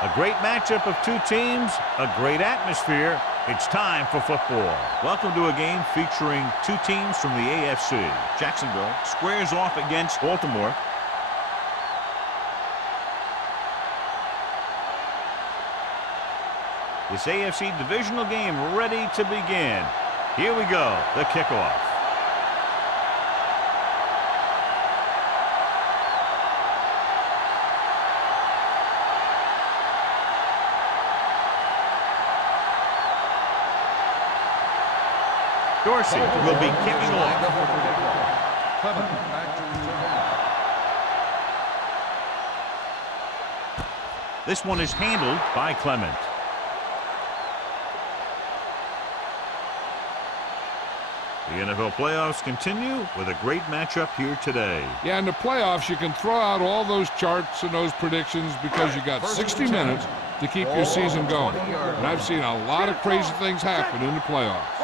A great matchup of two teams, a great atmosphere. It's time for football. Welcome to a game featuring two teams from the AFC. Jacksonville squares off against Baltimore. This AFC divisional game ready to begin. Here we go, the kickoff. Dorsey will be kicking off. This one is handled by Clement. The NFL playoffs continue with a great matchup here today. Yeah, in the playoffs, you can throw out all those charts and those predictions because you got 60 minutes to keep your season going. And I've seen a lot of crazy things happen in the playoffs.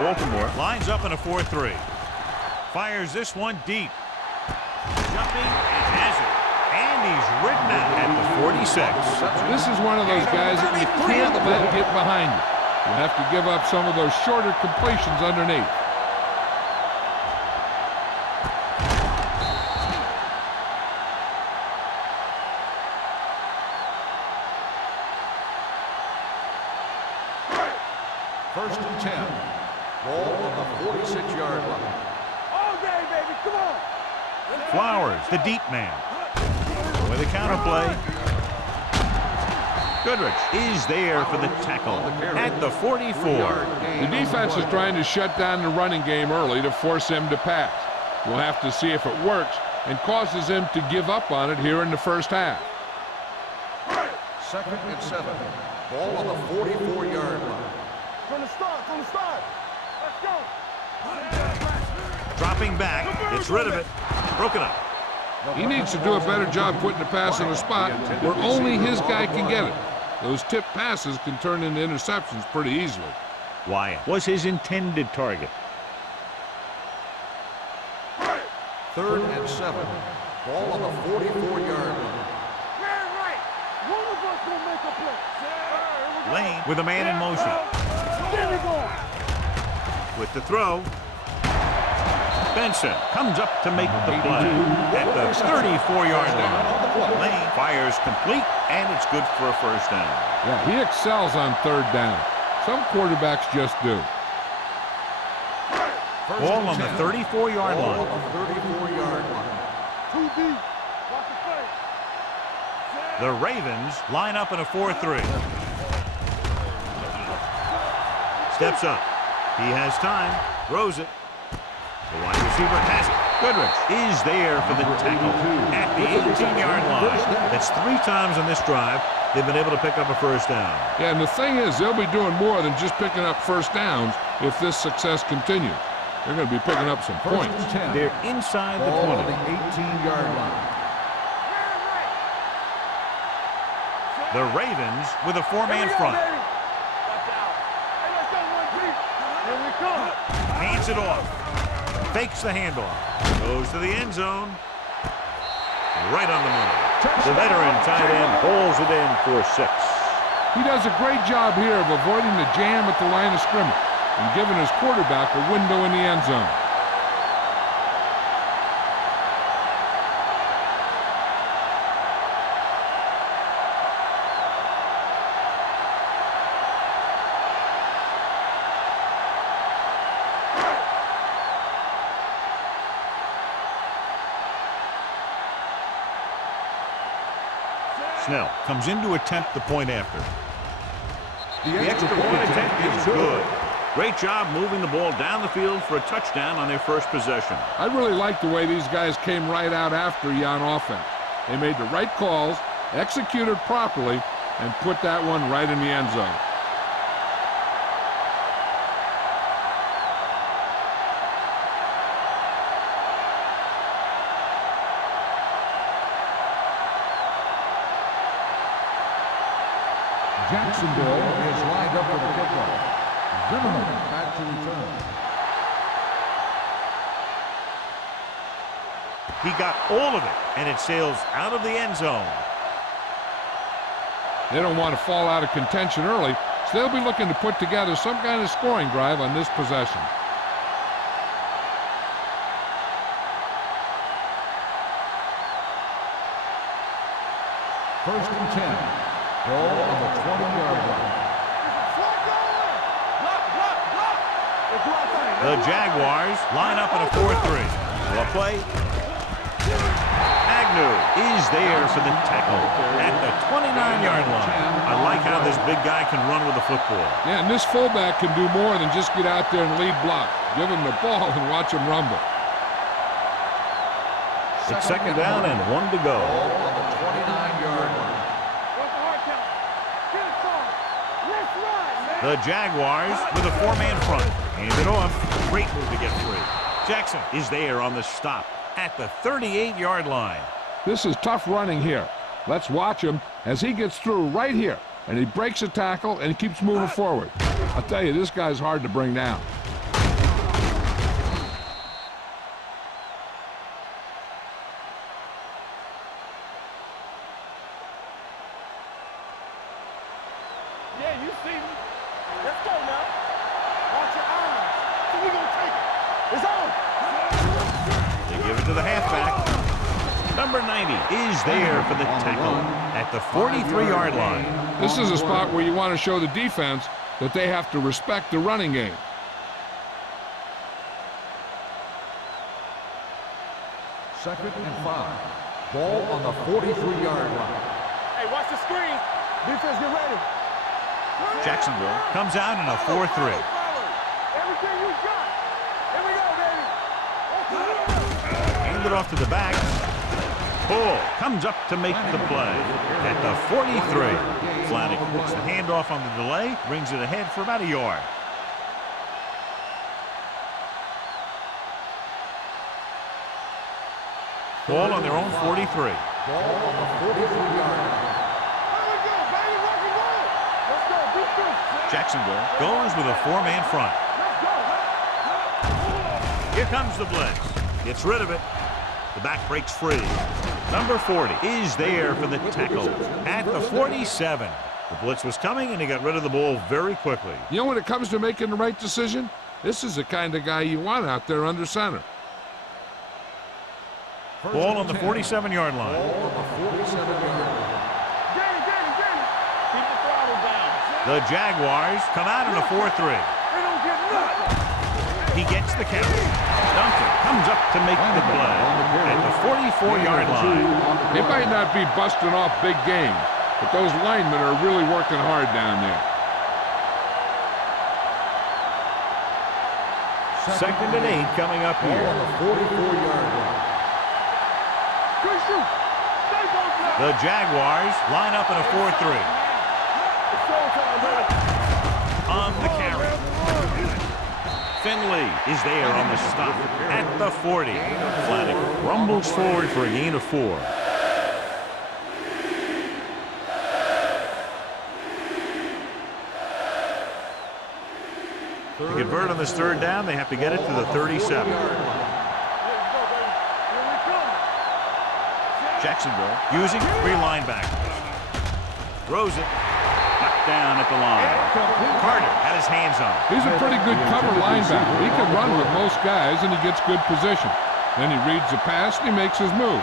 Baltimore lines up in a 4-3. Fires this one deep. Jumping and has it. And he's ridden out at the 46. This is one of those guys that you can't let get behind you. You have to give up some of those shorter completions underneath. First and 10. Ball on the 46-yard line. All day, baby, come on. Flowers, the deep man. With a counter play. Goodrich is there for the tackle at the 44. The defense is trying to shut down the running game early to force him to pass. We'll have to see if it works and causes him to give up on it here in the first half. Second and 7. Ball on the 44-yard line. From the start, Let's go. Dropping back, gets rid of it. Broken up. He needs to do a better job putting the pass in a spot where only his guy can get it. Those tip passes can turn into interceptions pretty easily. Wyatt was his intended target. Third and 7. Ball on the 44-yard line. Right. One of us will make a play. Lane with a man in motion. There we go. With the throw. Benson comes up to make the play at the 34-yard line. Lane fires complete, and it's good for a first down. Yeah, he excels on third down. Some quarterbacks just do. Ball on the 34-yard line. Ball on the 34-yard line. Too deep. Watch the play. The Ravens line up in a 4-3. Steps up. He has time. Throws it. The wide receiver has it. Goodrich is there for the tackle at the 18-yard line. That's 3 times on this drive they've been able to pick up a first down. Yeah, and the thing is, they'll be doing more than just picking up first downs if this success continues. They're going to be picking up some points. They're inside the 20. Ball on the 18-yard line. The Ravens with a 4-man front. Watch out. Hey, let's go, 1-3. Here we come. Hands it off. Fakes the handoff. Goes to the end zone. Right on the money. The veteran tight end holds it in for 6. He does a great job here of avoiding the jam at the line of scrimmage and giving his quarterback a window in the end zone. Snell comes in to attempt the point after. The extra point attempt is good. Great job moving the ball down the field for a touchdown on their first possession. I really like the way these guys came right out after you on offense. They made the right calls, executed properly, and put that one right in the end zone. Jacksonville is lined up for the kickoff. Zimmerman back to return. He got all of it, and it sails out of the end zone. They don't want to fall out of contention early, so they'll be looking to put together some kind of scoring drive on this possession. First and 10. Ball on the 20-yard line. The Jaguars line up in a 4-3. Well, play. Agnew is there for the tackle at the 29-yard line. I like how this big guy can run with the football. Yeah, and this fullback can do more than just get out there and lead block. Give him the ball and watch him rumble. It's second down and 1 to go. Ball on the 29-yard line. The Jaguars with a 4-man front. Hand it off. Great move to get free. Jackson is there on the stop at the 38-yard line. This is tough running here. Let's watch him as he gets through right here. And he breaks a tackle and keeps moving forward. I'll tell you, this guy's hard to bring down. Yeah, you see me. Let's go now. Watch your eyes. So we gonna take it. It's on. They give it to the halfback. Number 90 is there for the tackle at the 43-yard line. This is a spot where you want to show the defense that they have to respect the running game. Second and 5. Ball on the 43-yard line. Hey, watch the screen. Defense, get ready. Jacksonville comes out in a 4-3. Everything you got. Here we go, baby. Hand it off to the back. Bull comes up to make the play at the 43. Flanagan puts the handoff on the delay, brings it ahead for about a yard. Ball on their own 43. Ball on the 43-yard line. Jacksonville goes with a 4-man front. Here comes the blitz. Gets rid of it. The back breaks free. Number 40 is there for the tackle at the 47. The blitz was coming, and he got rid of the ball very quickly. You know, when it comes to making the right decision, this is the kind of guy you want out there under center. Ball on the 47-yard line. Ball on the 47-yard line. Keep the throttle down. The Jaguars come out in a 4-3. They don't get nothing. He gets the count. Duncan comes up to make the play at the 44-yard line. They might not be busting off big game, but those linemen are really working hard down there. Second and 8 coming up Ball here. on the 44-yard line. Good shoot. Stay both now. The Jaguars line up in a 4-3. It's showtime, man. On the carry. Finley is there on the stop at the 40. Flanagan rumbles forward for a gain of 4. To convert on this third down, they have to get it to the 37. Jacksonville using 3 linebackers. Throws it. Knocked down at the line. Carter had his hands on it. He's a pretty good cover linebacker. He can run with most guys, and he gets good position. Then he reads the pass, and he makes his move.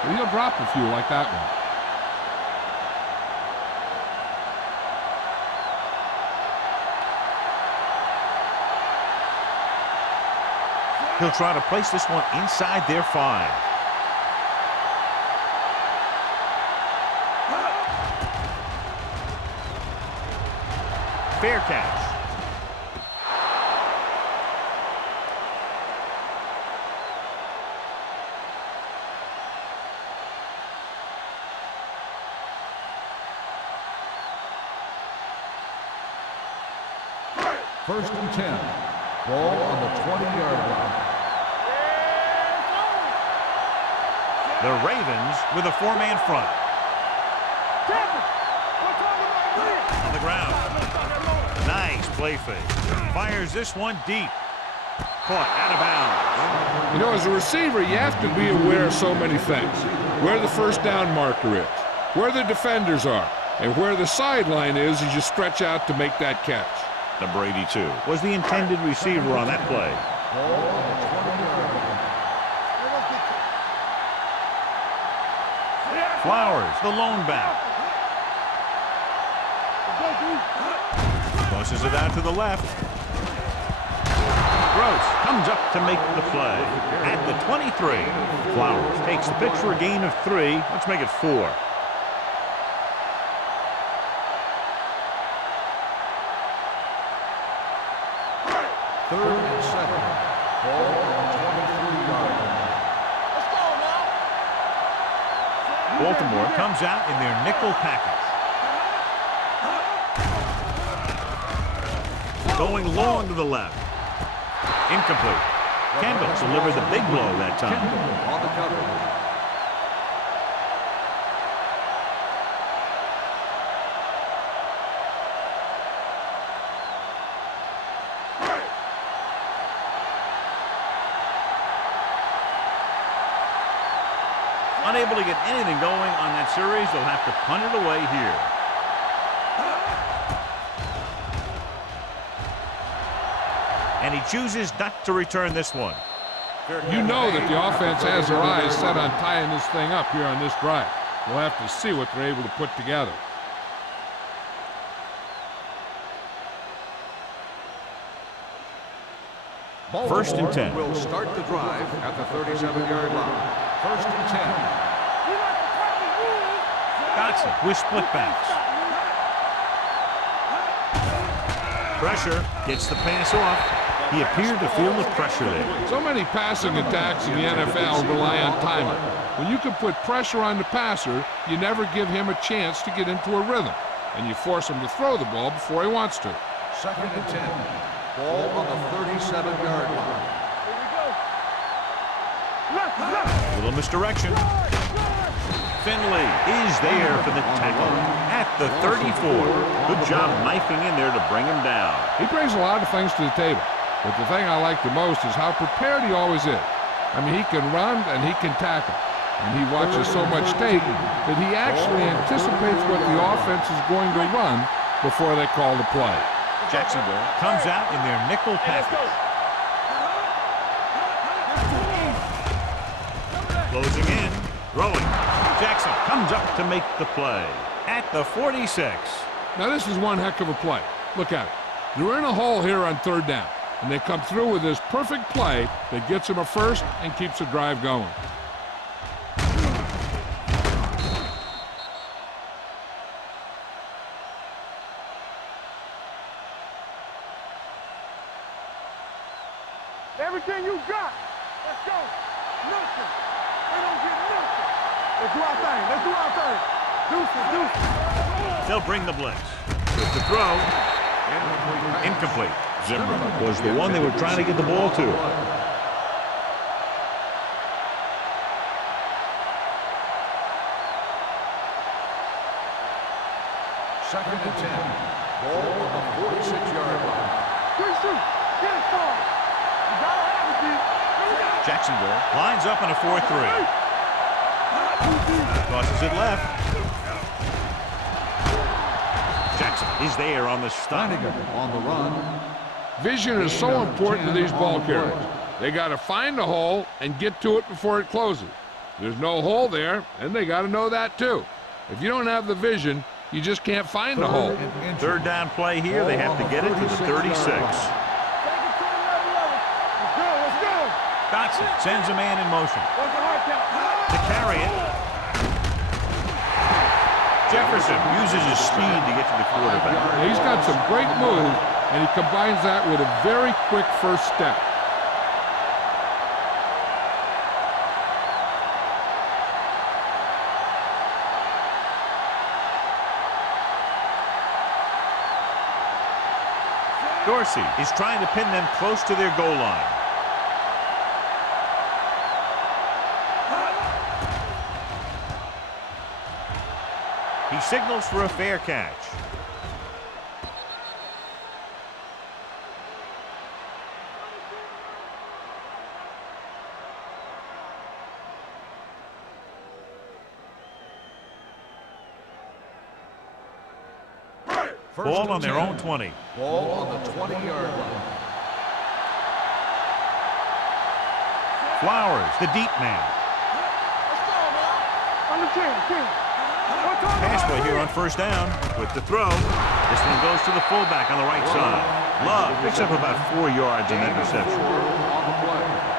But he'll drop a few like that one. He'll try to place this one inside their 5. Fair catch. First and 10. Ball on the 20-yard line. The Ravens with a 4-man front. On the ground. Nice play fake. Fires this one deep. Caught out of bounds. You know, as a receiver, you have to be aware of so many things. Where the first down marker is, where the defenders are, And where the sideline is you stretch out to make that catch. Number 82 was the intended receiver on that play. Ball on the 20-yard line. Flowers, the lone back. Tosses it out to the left. Gross comes up to make the play. At the 23, Flowers takes the pitch for a gain of 3. Let's make it 4. Third and 7. Ball on the 23-yard line. Let's go now. Baltimore comes out in their nickel package. Going long to the left. Incomplete. Kendall delivered the big blow that time. Kendall on the cover. Unable to get anything going on that series, they'll have to punt it away here. And he chooses not to return this one. You know that the offense has their eyes set on tying this thing up here on this drive. We'll have to see what they're able to put together. First and 10. Will start the drive at the 37-yard line. First and 10. Dotson with split backs. Pressure gets the pass off. He appeared to feel the pressure there. So many passing attacks in the NFL rely on timing. When you can put pressure on the passer, you never give him a chance to get into a rhythm, and you force him to throw the ball before he wants to. Second and 10. Ball on the 37-yard line. A little misdirection. Finley is there for the tackle at the 34. Good job knifing in there to bring him down. He brings a lot of things to the table, but the thing I like the most is how prepared he always is. I mean, he can run and he can tackle, and he watches so much tape that he actually anticipates what the offense is going to run before they call the play. Jacksonville comes out in their nickel package. Closing in, throwing. Jackson comes up to make the play at the 46. Now this is one heck of a play. Look at it. They're in a hole here on third down, and they come through with this perfect play that gets them a first and keeps the drive going. Everything you got. Let's go. Nothing. They don't get nothing. Let's do our thing. Let's do our thing. Deuces, deuces. They'll bring the blitz. With the throw. Incomplete. Zimmer was the one they were trying to get the ball to. Second and 10. Ball on the 46-yard line. Good shoot. Get it far. You gotta have it, G. Jacksonville lines up in a 4-3. Tosses it left. Jackson is there on the stop. On the run. Vision is so important to these ball carriers. They got to find a hole and get to it before it closes. There's no hole there, and they got to know that too. If you don't have the vision, you just can't find the hole. Third down play here. They have to get it to the 36. Take it to another level. Let's go, let's go. Dotson sends a man in motion. What's the hard count? To carry it. Jefferson uses his speed to get to the quarterback. He's got some great moves, and he combines that with a very quick first step. Dorsey is trying to pin them close to their goal line. He signals for a fair catch. Ball on their own 20. Ball on the 20-yard line. Flowers, the deep man. Under 10. Pass play here on first down with the throw. This one goes to the fullback on the right side. Love picks up about 4 yards in that reception. On the play.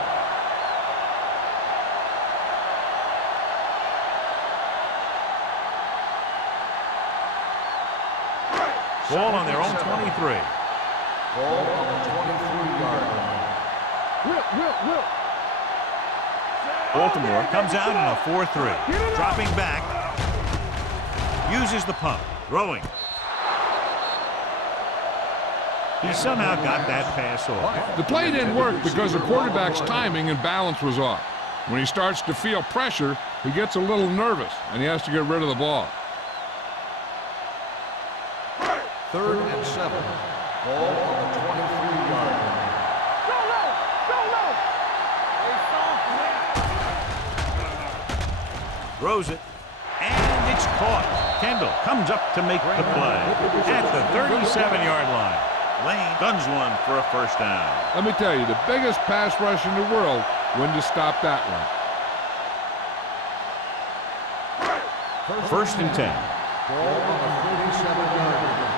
Ball on their own 23. Ball on the 23-yard line. Will. Baltimore comes out in a 4-3. Dropping back. Uses the pump. Throwing. He somehow got that pass off. The play didn't work because the quarterback's timing and balance was off. When he starts to feel pressure, he gets a little nervous, and he has to get rid of the ball. 3rd and 7. Ball on the 23-yard line. Go low. Throws it. And it's caught. Kendall comes up to make the play at the 37-yard line. Lane guns one for a first down. Let me tell you, the biggest pass rush in the world wouldn't have stopped that one. 1st and 10. Ball on the 37-yard line.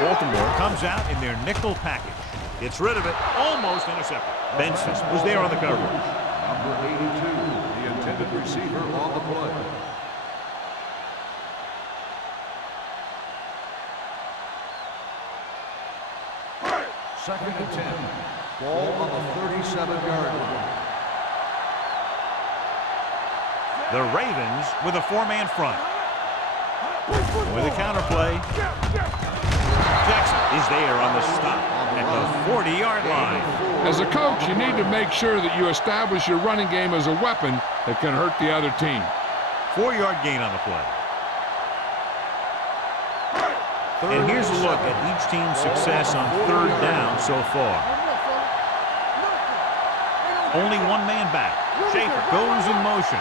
Baltimore comes out in their nickel package. Gets rid of it. Almost intercepted. Benson was there on the coverage. Number 82, the intended receiver on the play. Second and 10. Ball on the 37-yard line. The Ravens with a 4-man front. With a counter play. Jackson is there on the stop at the 40-yard line. As a coach, you need to make sure that you establish your running game as a weapon that can hurt the other team. 4-yard gain on the play. And here's a look at each team's success on 3rd down so far. Only 1 man back. Schaefer goes in motion.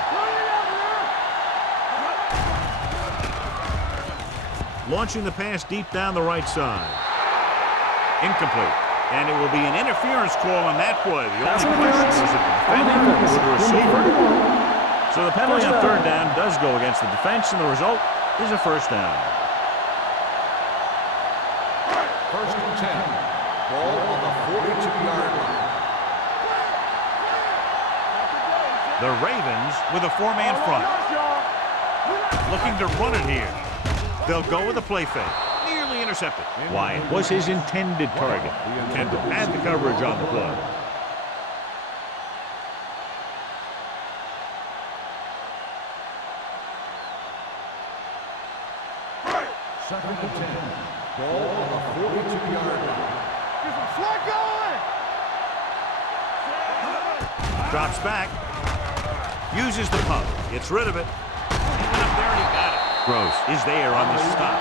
Launching the pass deep down the right side. Incomplete. And it will be an interference call on that play. The only question is if the defender or the receiver. So the penalty on 3rd down does go against the defense, and the result is a first down. 1st and 10. Ball on the 42-yard line. The Ravens with a 4-man front. Looking to run it here. They'll go with a play fake. Nearly intercepted. Wyatt was his intended target. Kendall had the coverage on the play. Second and 10. Ball on the 42-yard line. Drops back. Uses the pump. Gets rid of it. Even up there, and he got it. Gross is there on the stop.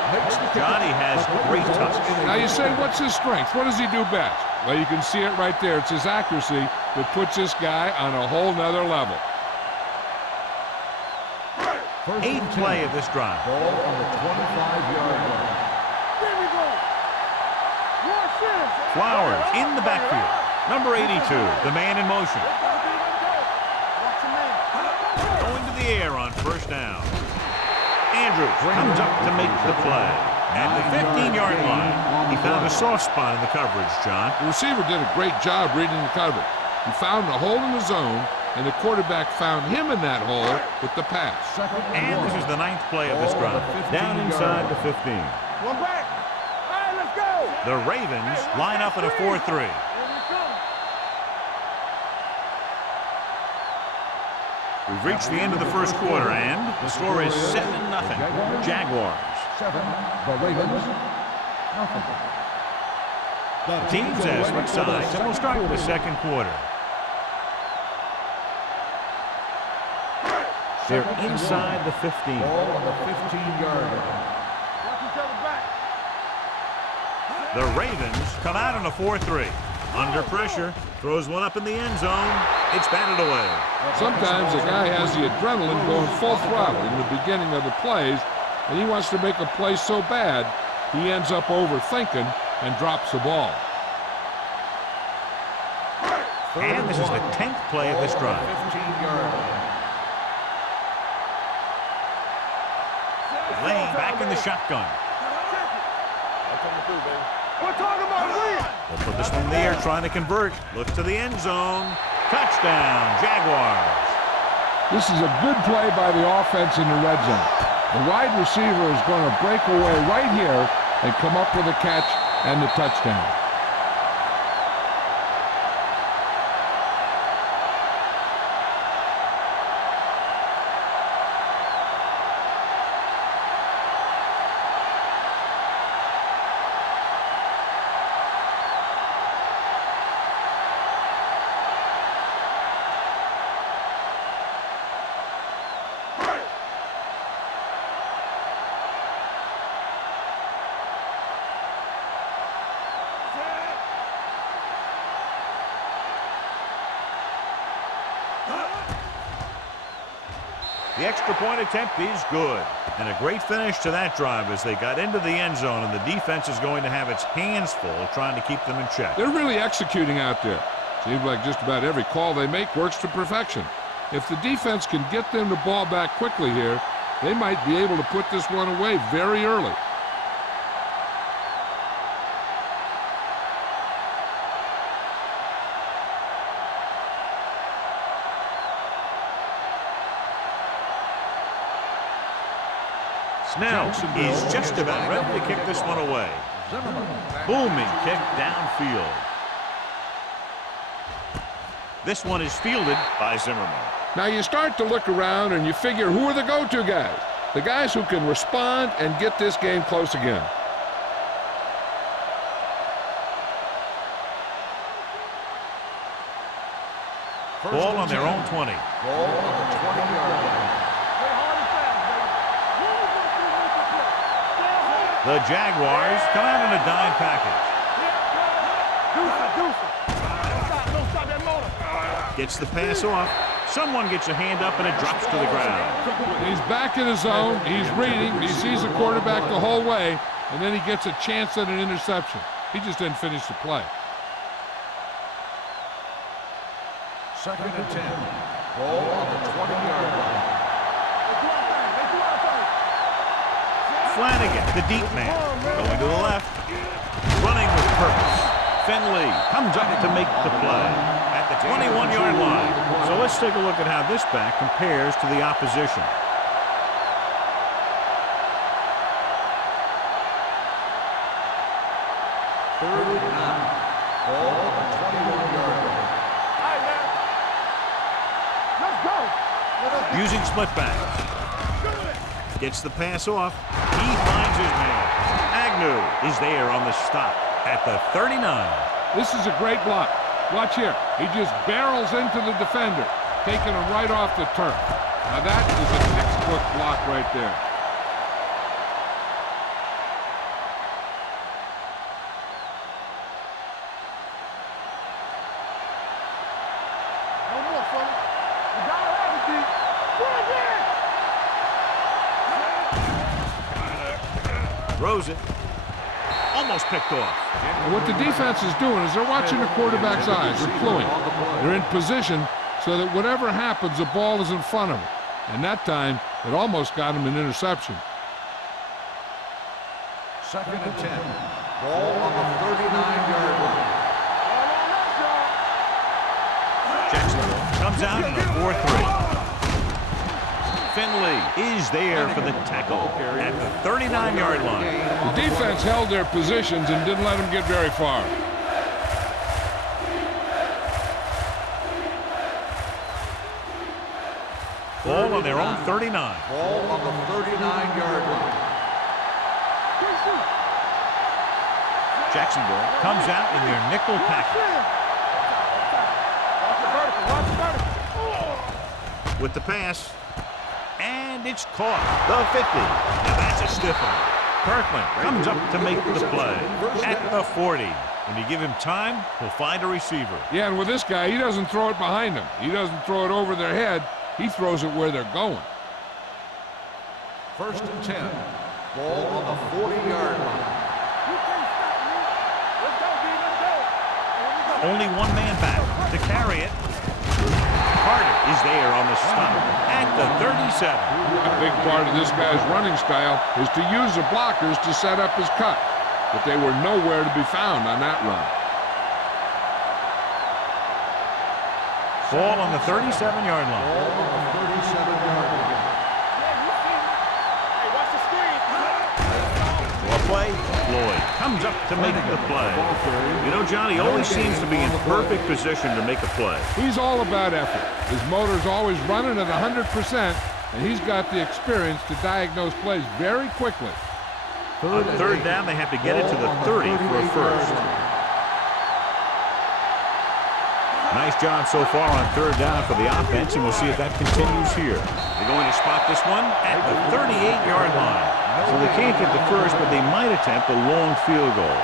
Johnny has great touch. Now you say, what's his strength? What does he do best? Well, you can see it right there. It's his accuracy that puts this guy on a whole nother level. 8th play of this drive. Ball on the 25-yard line. Flowers in the backfield. Number 82, the man in motion. Going to the air on first down. Andrews comes up to make the play. At the 15-yard line, he found a soft spot in the coverage, John. The receiver did a great job reading the coverage. He found a hole in the zone, and the quarterback found him in that hole with the pass. And this is the 9th play of this drive. Down inside the 15. One back. All right, let's go. The Ravens line up in a 4-3. We've reached the end of the first quarter, and the score is 7-0. Jaguars. 7, the Ravens, nothing. Teams as switch sides, and we'll start the second quarter. They're inside the 15. Ball on the 15-yard line. The Ravens come out in a 4-3. Under pressure, throws one up in the end zone. It's batted away. Sometimes a guy has the adrenaline going full throttle in the beginning of the plays, and he wants to make a play so bad, he ends up overthinking and drops the ball. And this is the 10th play of this drive. 15-yard line. Lane back in the shotgun. We're talking about win. They'll put this one in the air, trying to convert. Look to the end zone. Touchdown, Jaguars. This is a good play by the offense in the red zone. The wide receiver is going to break away right here and come up with a catch and the touchdown. The extra point attempt is good. And a great finish to that drive as they got into the end zone, and the defense is going to have its hands full trying to keep them in check. They're really executing out there. Seems like just about every call they make works to perfection. If the defense can get them the ball back quickly here, they might be able to put this one away very early. Snell is just about ready to kick this one away. Booming kick downfield. This one is fielded by Zimmerman. Now you start to look around and you figure, who are the go-to guys? The guys who can respond and get this game close again. Ball on their own 20. Ball on the 20-yard line. The Jaguars come out in a dime package. Gets the pass off. Someone gets a hand up and it drops to the ground. He's back in his zone. He's reading. He sees the quarterback the whole way, and then he gets a chance at an interception. He just didn't finish the play. 2nd and 10. Ball on the 20-yard line. Flanagan, the deep man, going to the left, running with purpose. Finley comes up to make the play at the 21-yard line. So let's take a look at how this back compares to the opposition. Third and 9. Ball on the 21-yard line. Let's go. Using split back. Gets the pass off. He finds his man. Agnew is there on the stop at the 39. This is a great block. Watch here. He just barrels into the defender, taking him right off the turf. Now that is a textbook block right there. No more, fella. You gotta have it, D. Go again. Throws it. Almost picked off. And what the defense is doing is they're watching the quarterback's eyes. They're cluing. They're in position so that whatever happens, the ball is in front of him. And that time, it almost got him an interception. 2nd and 10. Ball on the 39-yard line. Jacksonville comes out in a 4-3. Finley is there for the tackle at the 39-yard line. The defense held their positions and didn't let them get very far. Ball on their own 39. Ball on the 39-yard line. Jacksonville comes out in their nickel package. With the pass, and it's caught. The 50. Now that's a stiff one. Kirkland comes up to make the play at the 40. When you give him time, he'll find a receiver. Yeah, and with this guy, he doesn't throw it behind him. He doesn't throw it over their head. He throws it where they're going. 1st and 10. Ball on the 40-yard line. You can't stop me. Let's go, B. Let's go. Here we go. Only one man back to carry it. Carter is there on the stop at the 37. A big part of this guy's running style is to use the blockers to set up his cut, but they were nowhere to be found on that run. Ball on the 37-yard line. Ball on the 37-yard line. Yeah, you see me. Hey, watch the screen. Well play. Floyd comes up to make the play. You know, John, he always seems to be in perfect position to make a play. He's all about effort. His motor's always running at 100%, and he's got the experience to diagnose plays very quickly. On third down, they have to get it to the 30 for a first. Nice job so far on third down for the offense, and we'll see if that continues here. They're going to spot this one at the 38-yard line. So they can't get the first, but they might attempt a long field goal.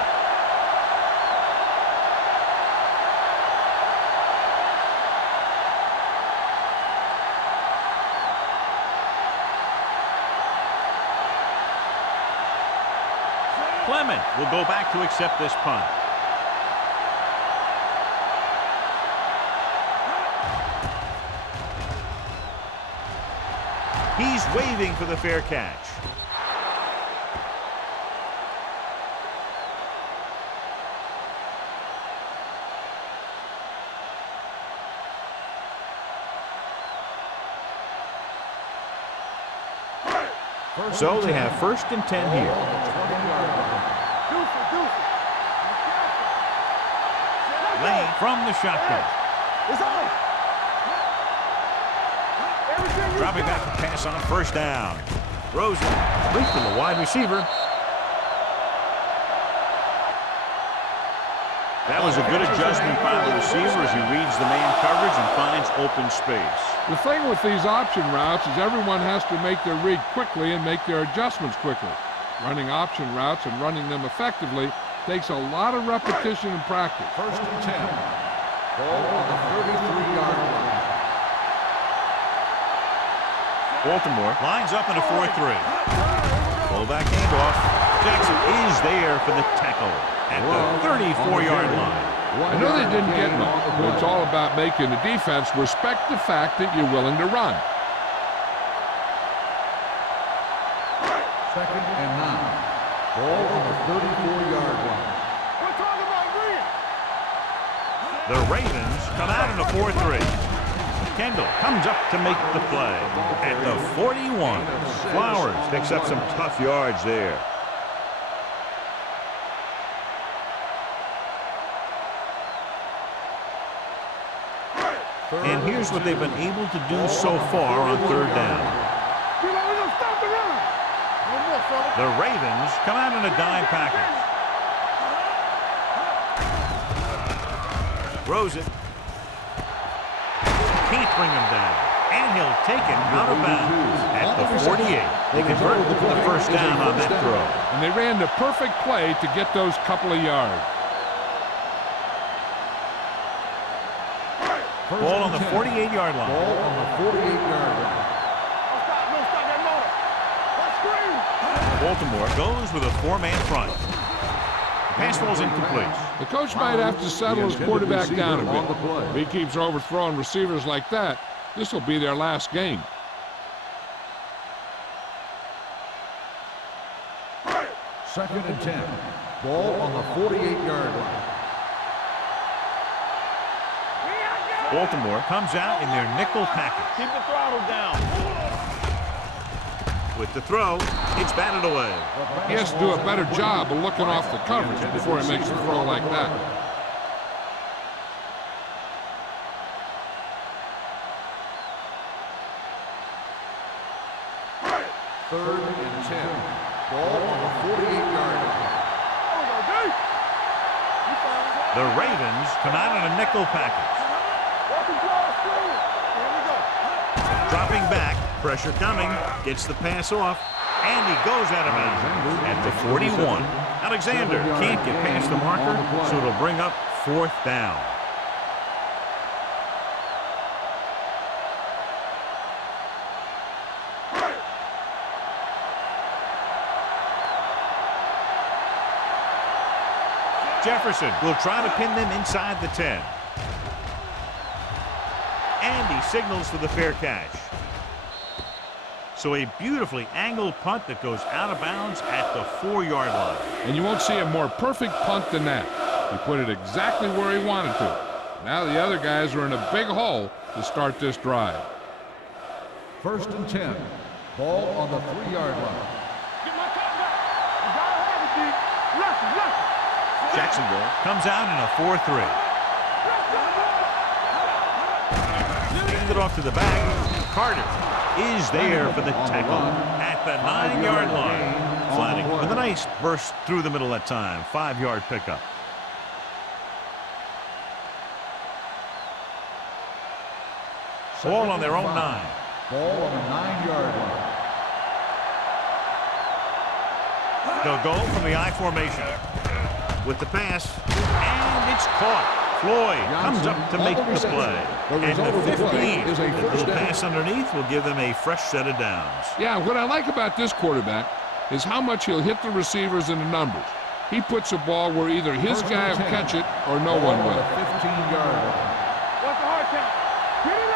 Clement will go back to accept this punt. He's waving for the fair catch. So they have first and 10 here. Lane from the shotgun. It's on. Dropping back to pass on first down. Throws it straight to the wide receiver. That was a good adjustment by the receiver as he reads the man coverage and finds open space. The thing with these option routes is everyone has to make their read quickly and make their adjustments quickly. Running option routes and running them effectively takes a lot of repetition and practice. First and 10. Ball on the 33-yard line. Baltimore lines up in a 4-3. Fullback handoff. Jackson is there for the tackle at the 34-yard line. I know they didn't get much, but it's all about making the defense respect the fact that you're willing to run. Second and 9. Ball on the 34-yard line. We're talking about green. The Ravens come out in a 4-3. Kendall comes up to make the play at the 41. Flowers picks up some tough yards there. And here's what they've been able to do so far on third down. You know, we're gonna stop the run. No more, fella. The Ravens come out in a dime package. Throws it. Can't bring him down. And he'll take it out of bounds at the 48. They convert the first down on that throw. And they ran the perfect play to get those couple of yards. Ball on the 48-yard line. Ball on the 48-yard line. Don't stop that motor. Let's screen. Baltimore goes with a four-man front. The pass ball's incomplete. The coach might have to settle his quarterback down a bit. If he keeps overthrowing receivers like that, this will be their last game. Second and 10. Ball on the 48-yard line. Baltimore comes out in their nickel package. Keep the throttle down. With the throw, it's batted away. He has to do a better job of looking off the coverage before he makes a throw like that. Third and 10. Ball on the 48-yard line. The Ravens come out in a nickel package. Dropping back, pressure coming, gets the pass off, and he goes out of bounds at the 41. Alexander can't get past the marker, so it'll bring up fourth down. Jefferson will try to pin them inside the 10. And he signals for the fair catch. So a beautifully angled punt that goes out of bounds at the 4-yard line. And you won't see a more perfect punt than that. He put it exactly where he wanted to. Now the other guys are in a big hole to start this drive. 1st and 10. Ball on the 3-yard line. Get my top back. You gotta have it, D. Left. Jacksonville comes out in a 4-3. Hand it off to the back. Carter is there for the tackle at the 9-yard line. Flatting with a nice burst through the middle that time. 5-yard pickup. Ball on their own 9. Ball on the 9-yard line. They'll go from the I formation with the pass, and it's caught. Floyd comes up to make the play. And the 15, the little pass underneath will give them a fresh set of downs. Yeah, what I like about this quarterback is how much he'll hit the receivers and the numbers. He puts a ball where either his guy will catch it or no one will. 15-yard line. What's the hard count? Get it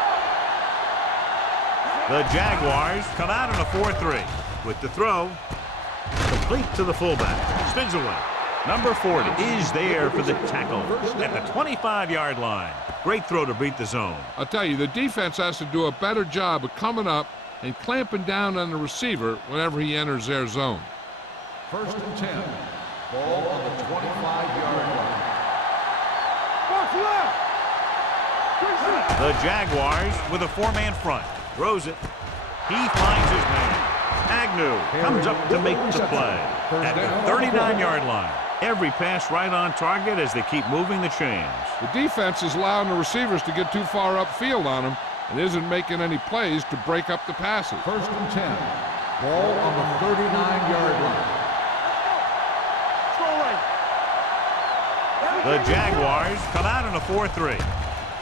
up. The Jaguars come out in a 4-3 with the throw complete to the fullback. Spins away. Number 40 is there for the tackle at the 25-yard line. Great throw to beat the zone. I'll tell you, the defense has to do a better job of coming up and clamping down on the receiver whenever he enters their zone. 1st and 10. Ball on the 25-yard line. What's left? The Jaguars with a 4-man front. Throws it. He finds his man. Agnew comes up to make the play at the 39-yard line. Every pass right on target as they keep moving the chains. The defense is allowing the receivers to get too far upfield on him and isn't making any plays to break up the passes. 1st and 10. Ball on the 39-yard line. The Jaguars come out in a 4-3.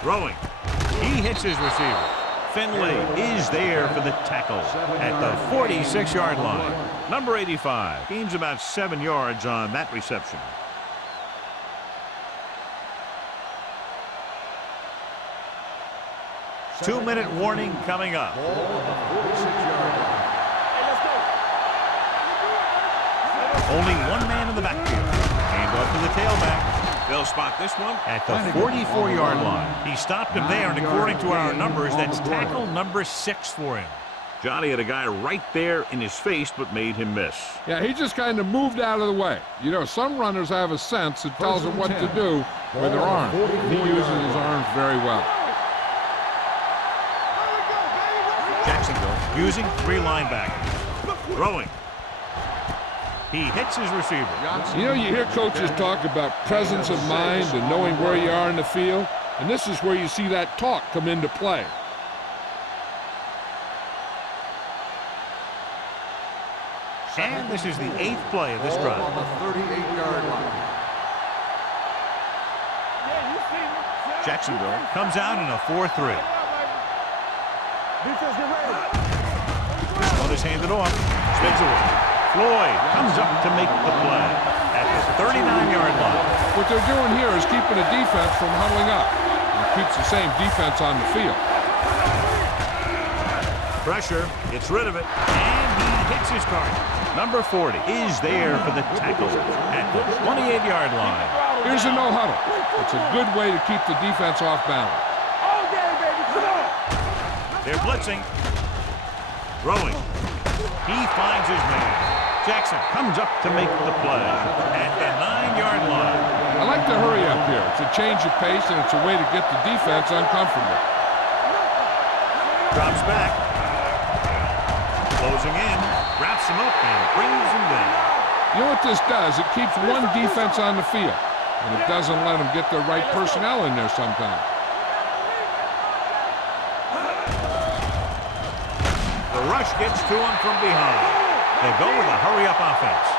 Throwing. He hits his receiver. Finley is there for the tackle at the 46-yard line. Number 85 gains about 7 yards on that reception. Two-minute warning coming up. Ball on the 46-yard line. Only one man in the backfield. Hand off to the tailback. They'll spot this one at the 44-yard line. He stopped him there, and according to our numbers, that's tackle number 6 for him. Johnny had a guy right there in his face, but made him miss. Yeah, he just kind of moved out of the way. You know, some runners have a sense that tells them what to do with their arms. He uses his arms very well. Jacksonville using 3 linebackers. Throwing. He hits his receiver. You know, you hear coaches talk about presence of mind and knowing where you are in the field, and this is where you see that talk come into play. And this is the 8th play of this drive. On the 38-yard line. Jacksonville comes out in a 4-3. Defense, get ready. This one is handed off. Spins away. Floyd comes up to make the play at the 39-yard line. What they're doing here is keeping the defense from huddling up. It keeps the same defense on the field. Pressure, gets rid of it, and he hits his target. Number 40 is there for the tackle at the 28-yard line. Here's a no huddle. It's a good way to keep the defense off balance. All day, baby, come on. They're blitzing. Throwing. He finds his man. Jackson comes up to make the play at the 9-yard line. I like to hurry up here. It's a change of pace, and it's a way to get the defense uncomfortable. Drops back. Closing in. Wraps him up and brings him down. You know what this does? It keeps one defense on the field, and it doesn't let them get the right personnel in there sometimes. The rush gets to him from behind. They go with a hurry-up offense.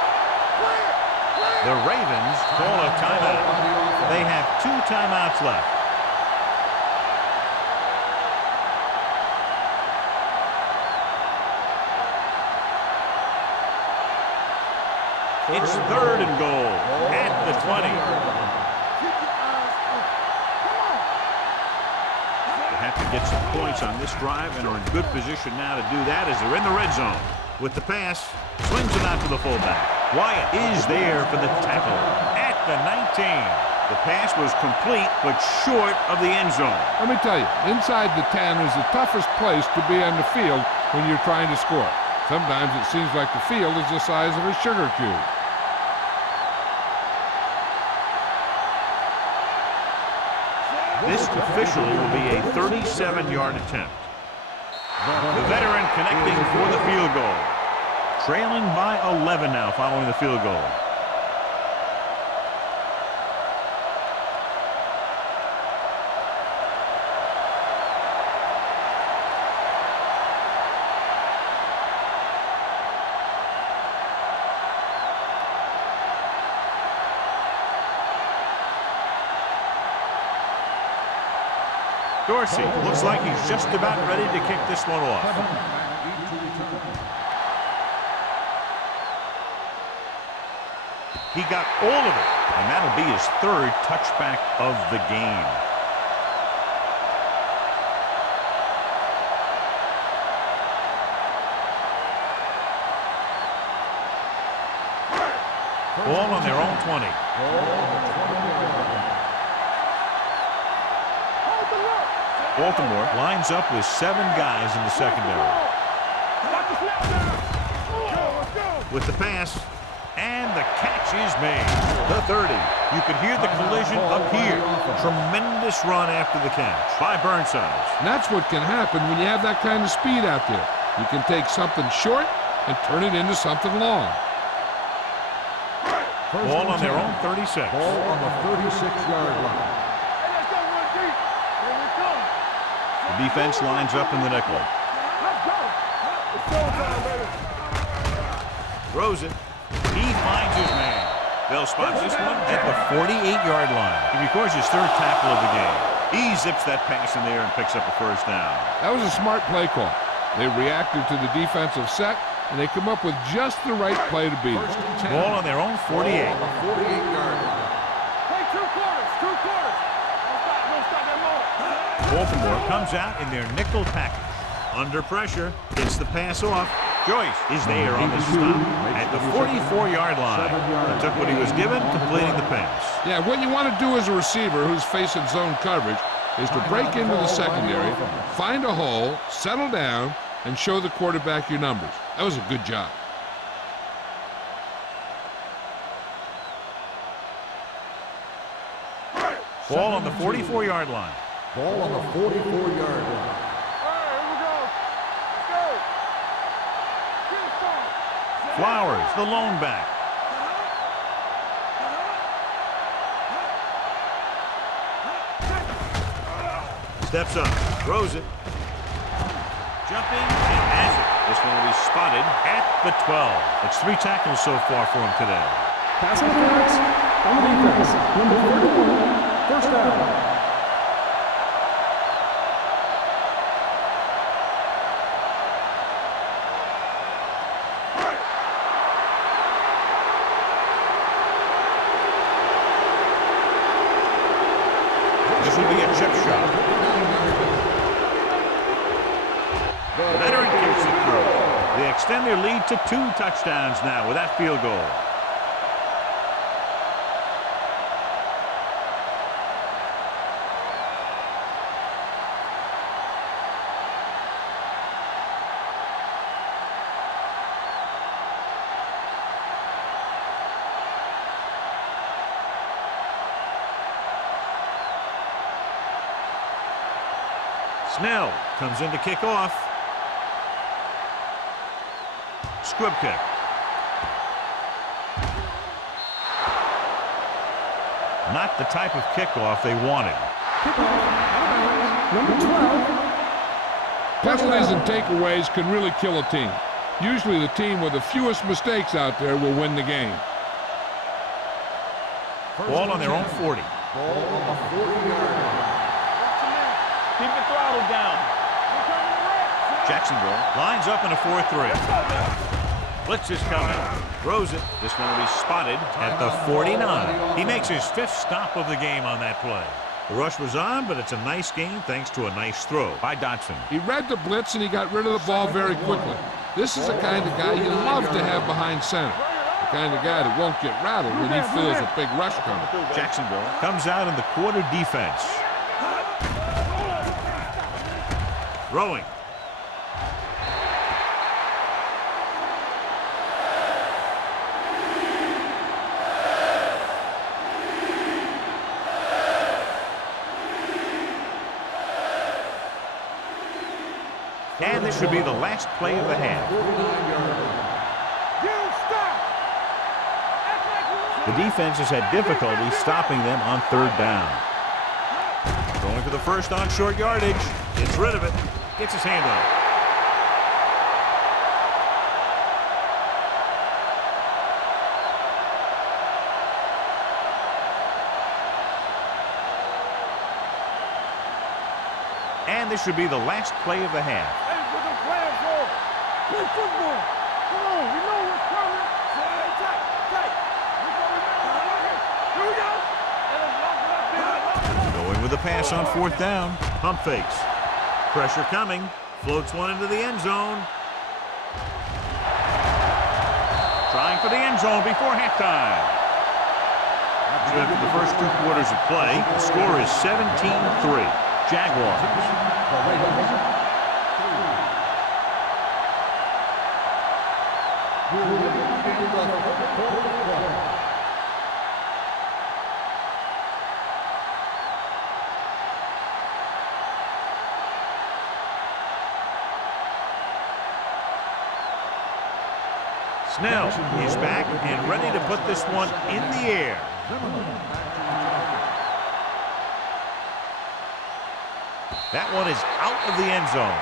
The Ravens call a timeout. They have 2 timeouts left. It's 3rd and goal at the 20. have to get some points on this drive and are in good position now to do that as they're in the red zone. With the pass, swings it out to the fullback. Wyatt is there for the tackle at the 19. The pass was complete, but short of the end zone. Let me tell you, inside the 10 is the toughest place to be on the field when you're trying to score. Sometimes it seems like the field is the size of a sugar cube. This officially will be a 37-yard attempt. The veteran connecting for the field goal. Trailing by 11 now following the field goal. Dorsey looks like he's just about ready to kick this one off. He got all of it, and that'll be his third touchback of the game. Ball on their own 20. Baltimore lines up with 7 guys in the secondary. With the pass, and the catch is made. The 30. You can hear the collision up here. Tremendous run after the catch by Burnside. And that's what can happen when you have that kind of speed out there. You can take something short and turn it into something long. Ball on their own 36. Ball on the 36-yard line. The defense lines up in the nickel. Throws it. He finds his man. They'll spot this one at the 48-yard line. He records his third tackle of the game. He zips that pass in there and picks up a first down. That was a smart play call. They reacted to the defensive set, and they come up with just the right play to beat it. Ball on their own 48. 48-yard line. Play 2 quarters. Don't stop that moment. Baltimore comes out in their nickel package. Under pressure, gets the pass off. Joyce is there on the stop at the 44-yard line. He took what he was given, completing the pass. Yeah, what you want to do as a receiver who's facing zone coverage is to break into the secondary, find a hole, settle down, and show the quarterback your numbers. That was a good job. Ball on the 44-yard line. Ball on the 44-yard line. All right, here we go. Let's go. Get it started. Flowers, the lone back. Steps up, throws it. Jumping, and has it. This one will be spotted at the 12. It's 3 tackles so far for him today. Pass interference on the defense. Number 31, first down. This will be a chip shot. The veteran kicks it through. They extend their lead to 2 touchdowns now with that field goal. Snell comes in to kick off. Squib kick. Not the type of kickoff they wanted. Number 12. Penalties and takeaways can really kill a team. Usually the team with the fewest mistakes out there will win the game. Ball on their own 40. Ball on the 40-yard line. Keep the throttle down. Jacksonville lines up in a 4-3. Blitz is coming. Throws it. This one will be spotted at the 49. He makes his 5th stop of the game on that play. The rush was on, but it's a nice gain thanks to a nice throw by Dotson. He read the blitz and he got rid of the ball very quickly. This is the kind of guy you love to have behind center. The kind of guy that won't get rattled when he feels a big rush coming. Jacksonville comes out in the quarter defense. Throwing. And this should be the last play of the half. The defense has had difficulty stopping them on third down. Going for the first on short yardage. Gets rid of it. Gets his hand on it. And this should be the last play of the half. Hey, put them plans on. Play football. Come on, you know what's coming. Hey, tight, tight. Here we go. Going with the pass on fourth down. Pump fakes. Pressure coming. Floats one into the end zone. Trying for the end zone before halftime. After the first 2 quarters of play, the score is 17-3. Jaguars. Snell is back and ready to put this one in the air. That one is out of the end zone.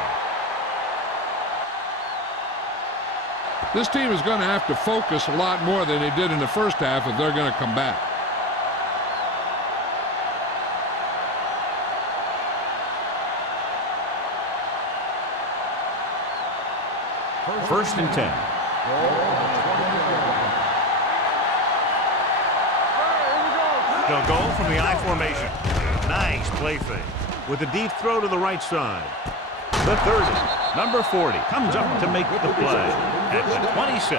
This team is going to have to focus a lot more than they did in the first half if they're going to come back. First and 10. They'll go from the I formation. Nice play fake. With a deep throw to the right side. The 30, number 40, comes up to make the play at the 26.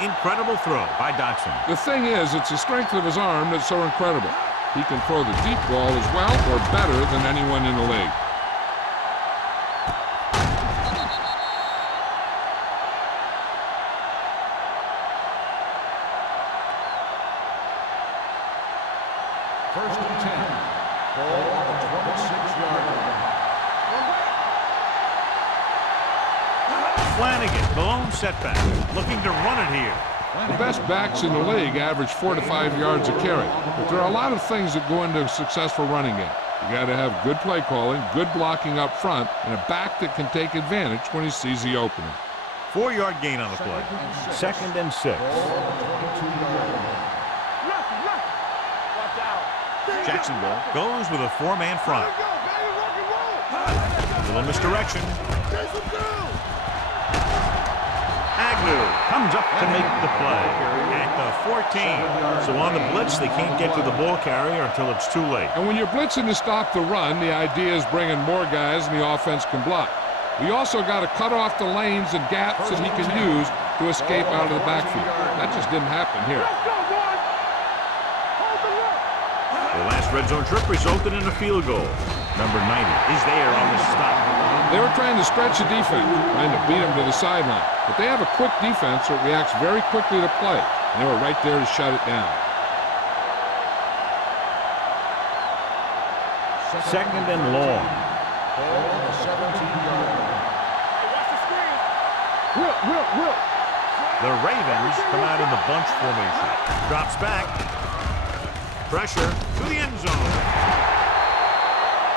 Incredible throw by Dotson. The thing is, it's the strength of his arm that's so incredible. He can throw the deep ball as well or better than anyone in the league. First and 10. Ball on the 26-yard line. Flanagan, the lone setback, looking to run it here. The best backs in the league average 4 to 5 yards a carry, but there are a lot of things that go into a successful running game. You got to have good play calling, good blocking up front, and a back that can take advantage when he sees the opening. 4-yard gain on the play. Second and 6. Jacksonville goes with a 4-man front. A little misdirection. Agnew comes up to make the play at the 14. So on the blitz, they can't get to the ball carrier until it's too late. And when you're blitzing to stop the run, the idea is bringing more guys and the offense can block. We also got to cut off the lanes and gaps that he can use to escape out of the backfield. That just didn't happen here. The last red zone trip resulted in a field goal. Number 90 is there on the stop. They were trying to stretch the defense, trying to beat them to the sideline. But they have a quick defense that reacts very quickly to play. And they were right there to shut it down. Second and long. Ball on the 17-yard line. The Ravens come out in the bunch formation. Drops back. Pressure to the end zone.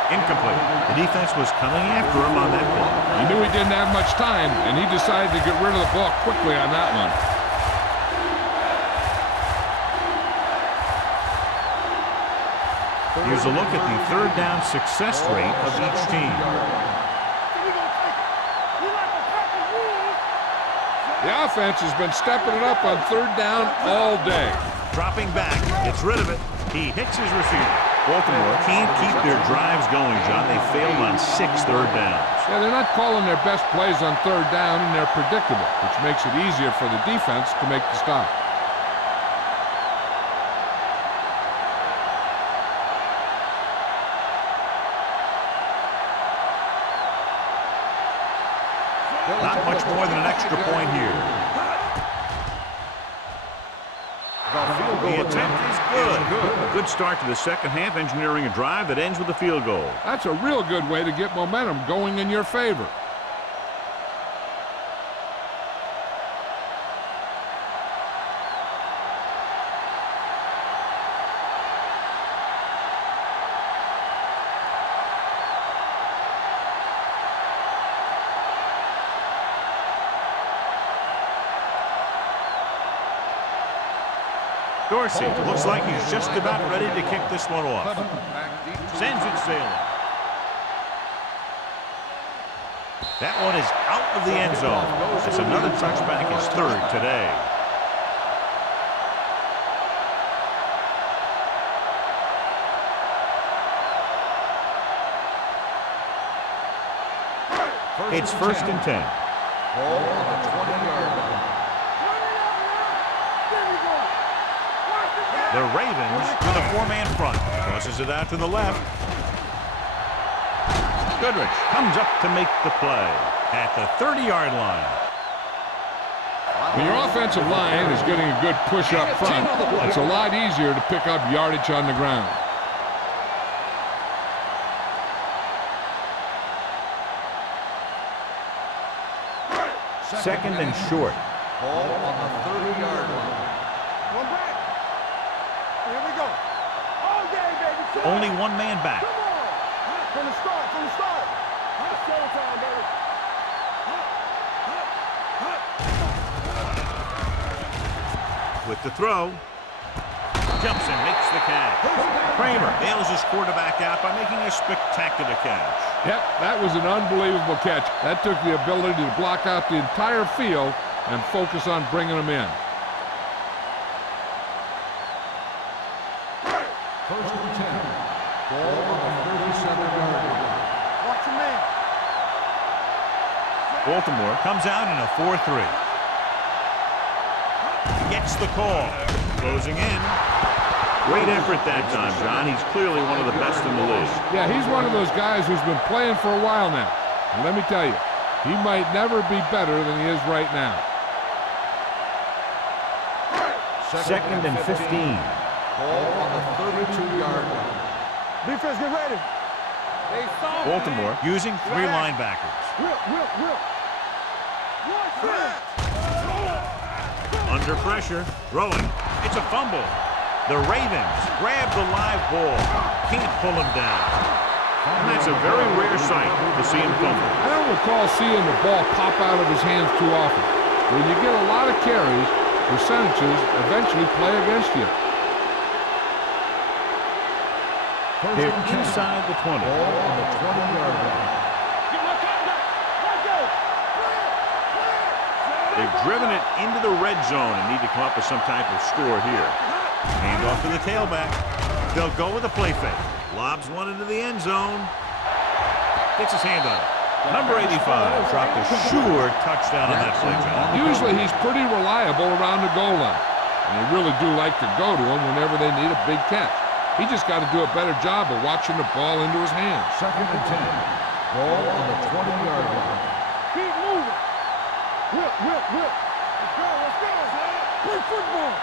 Incomplete. The defense was coming after him on that play. He knew he didn't have much time, and he decided to get rid of the ball quickly on that one. Here's a look at the third down success rate of each team. The offense has been stepping it up on third down all day. Dropping back, gets rid of it, He hits his receiver. Baltimore can't keep their drives going, John. They failed on 6 third downs. Yeah, they're not calling their best plays on third down, and they're predictable, which makes it easier for the defense to make the stop. Not much more than an extra point here. The attempt is good. Good start to the second half, engineering a drive that ends with a field goal. That's a real good way to get momentum going in your favor. Dorsey looks like he's just about ready to kick this one off. Sends it sailing. That one is out of the end zone. It's another touchback, his third today. It's 1st and 10. Ball on the 20-yard line. The Ravens with a 4-man front. Tosses it out to the left. Goodrich comes up to make the play at the 30-yard line. When your offensive line is getting a good push up front, it's a lot easier to pick up yardage on the ground. Second and short. Ball on the 30-yard line. One back. Here we go. All day, baby. Come Only one man back. on. From the start, from the start. It's showtime, baby. With the throw. Jumps and makes the catch. Kramer bails his quarterback out by making a spectacular catch. Yep, that was an unbelievable catch. That took the ability to block out the entire field and focus on bringing them in. 1st and 10. Ball on the 37-yard line. Watch your man. Baltimore comes out in a 4-3. Gets the call. Closing in. Great effort that time, John. He's clearly one of the best in the league. Yeah, he's one of those guys who's been playing for a while now. And let me tell you, he might never be better than he is right now. Second and 15. Ball on the 32-yard line. Defense, get ready. They saw Baltimore using 3 linebackers. Whip. Watch that. Under pressure, throwing. It's a fumble. The Ravens grab the live ball. Can't pull him down. And that's a very rare sight to see him fumble. I don't recall seeing the ball pop out of his hands too often. When you get a lot of carries, percentages eventually play against you. They're inside the 20. Ball on the 20-yard line. They've driven it into the red zone and need to come up with some type of score here. Hand off to the tailback. They'll go with a play fake. Lobs one into the end zone. Gets his hand on it. Number 85 dropped a sure touchdown on that play, John. Usually he's pretty reliable around the goal line. And they really do like to go to him whenever they need a big catch. He just got to do a better job of watching the ball into his hands. 2nd and 10. Ball on the 20-yard line. Keep moving. Whip. Let's go. Play football.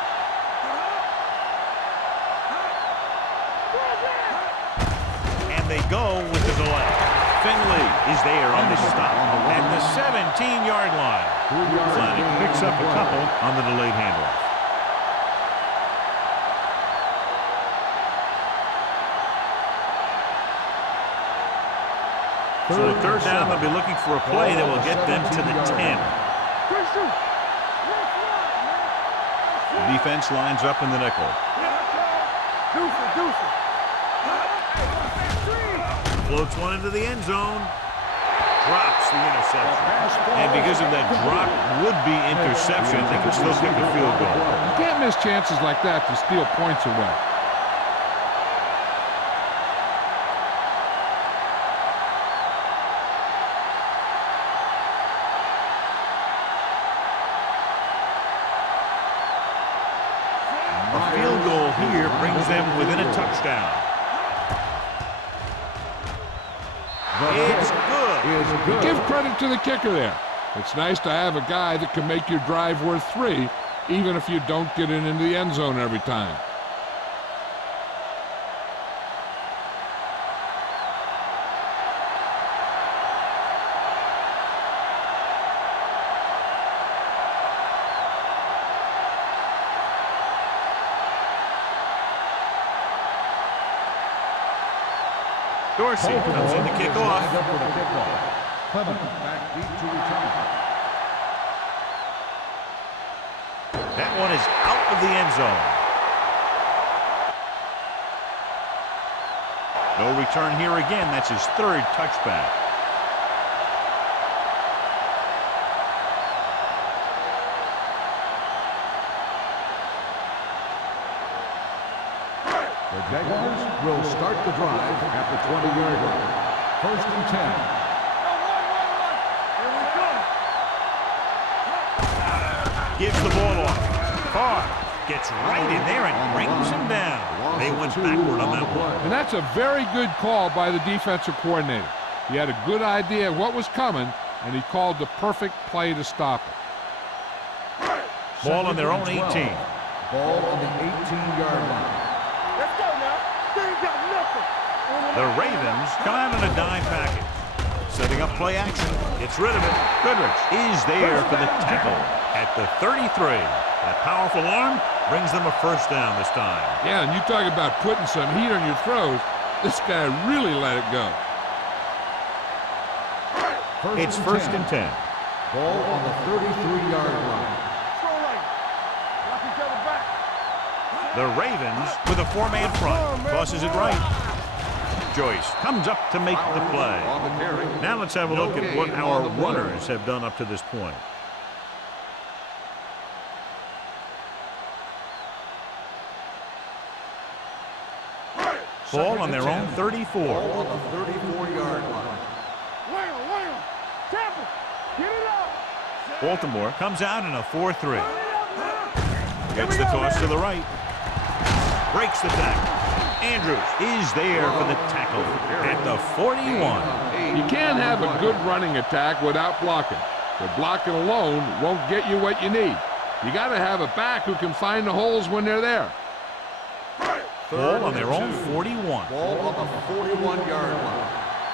And they go with the delay. Finley is there on the stop at the 17-yard line. Flannick picks up a couple on the delayed handoff. So third down, they'll be looking for a play that will get them to the 10. The defense lines up in the nickel. Floats one into the end zone. Drops the interception. And because of that drop would-be interception, they could still kick a field goal. You can't miss chances like that to steal points away. here brings them within a touchdown. It's good. Give credit to the kicker there. It's nice to have a guy that can make your drive worth 3, even if you don't get it into the end zone every time. Dorsey comes in to kick off. Clement back deep to return. That one is out of the end zone. No return here again. That's his 3rd touchback. The Jaguars will start the drive at the 20-yard line. 1st and 10. Gives the ball off. Carr gets right in there and brings him down. They went backward on that one. And that's a very good call by the defensive coordinator. He had a good idea of what was coming, and he called the perfect play to stop it. Ball on their own 18. Ball on the 18-yard line. Let's go now. They ain't got nothing. The Ravens come out in a dime package. Setting up play action. Gets rid of it. Goodrich is there for the tackle at the 33. That powerful arm brings them a 1st down this time. Yeah, and you talk about putting some heat on your throws. This guy really let it go. It's 1st and 10. Ball on the 33-yard line. Throw right. Lock each other back. The Ravens with a 4-man front. Tosses it right. Joyce comes up to make the play. Now let's have a look at what our runners have done up to this point. Ball on their own 34. Ball on the 34-yard line. Wham. Tampa. Get it up. Baltimore comes out in a 4-3. Gets the toss to the right. Breaks the tackle. Andrews is there for the tackle at the 41. You can't have a good running attack without blocking. But blocking alone won't get you what you need. You got to have a back who can find the holes when they're there. Ball on their own 41. Ball on the 41-yard line.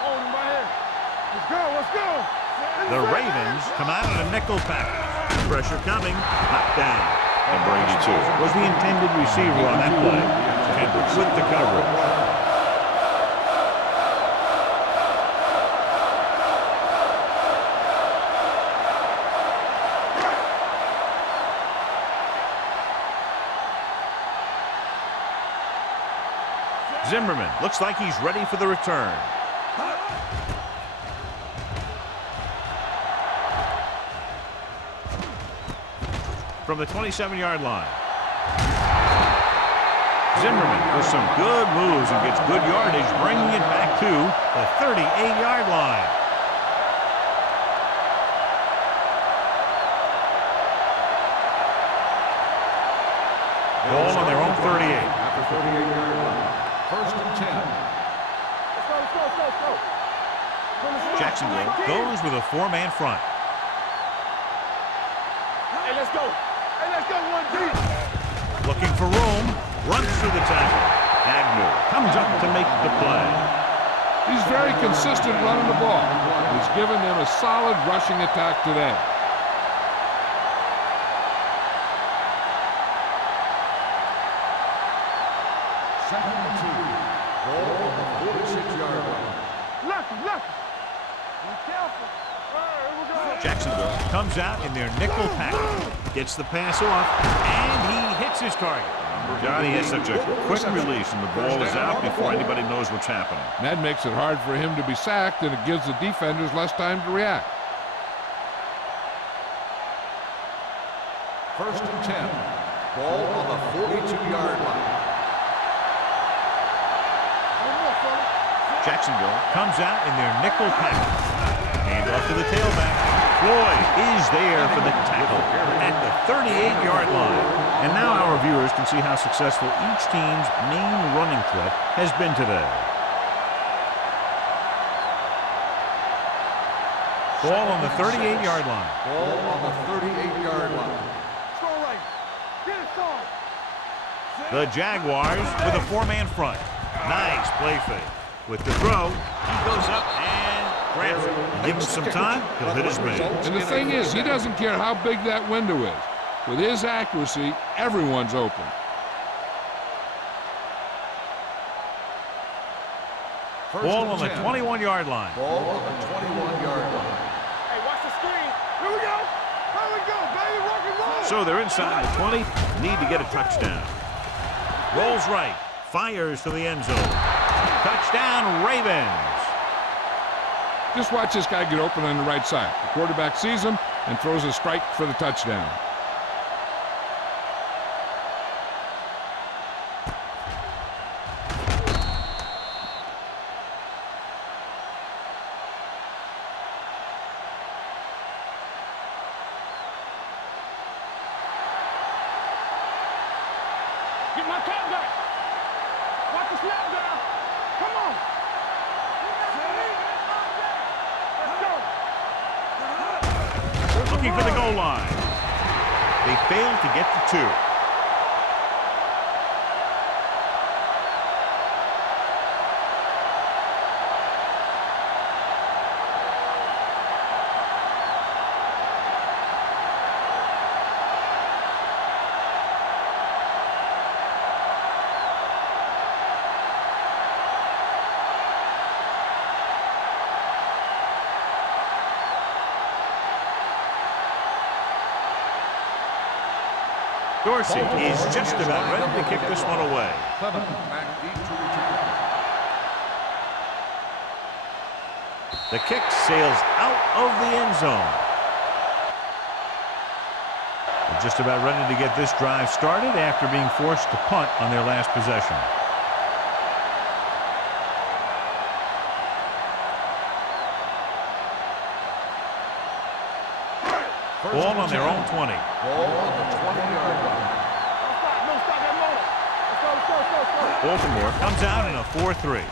Hold him by here. Let's go. The Ravens come out in a nickel package. Pressure coming. Knocked down. And Brady, too, was the intended receiver on that play. Kendricks with the coverage. Zimmerman looks like he's ready for the return. From the 27-yard line. Zimmerman with some good moves and gets good yardage, bringing it back to the 38-yard line. Ball on their own 38. At the 38-yard line. 1st and 10. Let's go. Jacksonville goes with a 4-man front. Hey, let's go. One deep. Looking for room, runs through the tackle. Agnew comes up to make the play. He's very consistent running the ball. He's given them a solid rushing attack today. Second and 2. Ball on the 46-yard line. Lucky. Be careful. All right, here we go. Jacksonville comes out in their nickel package. Gets the pass off, and he hits his target. Johnny has such a quick release, and the ball is out before anybody knows what's happening. And that makes it hard for him to be sacked, and it gives the defenders less time to react. 1st and 10. Ball on the 42-yard line. Jacksonville comes out in their nickel package. Hand off to the tailback. Floyd is there for the tackle at the 38-yard line. And now our viewers can see how successful each team's main running threat has been today. Ball on the 38-yard line. Ball on the 38-yard line. Strong right. Get it, strong. The Jaguars with a four-man front. Nice play fake. With the throw, he goes up and grabs it. Give him some time, he'll hit his man. And the thing is, he doesn't care how big that window is. With his accuracy, everyone's open. Ball on the 21-yard line. Ball on the 21-yard line. Hey, watch the screen. Here we go. Here we go, baby. Rock and roll. So they're inside the 20, need to get a touchdown. Rolls right, fires to the end zone. Touchdown, Ravens. Just watch this guy get open on the right side. The quarterback sees him and throws a strike for the touchdown. Get my top back. Watch the snap down. Come on. Let's go. Looking for the goal line. They failed to get the 2. Dorsey is just about ready to kick this one away. Clement back deep to return. The kick sails out of the end zone. They're just about ready to get this drive started after being forced to punt on their last possession. Ball on their own 20. Ball on the 20-yard line. No, stop that motor. Let's go. Baltimore comes out in a 4-3.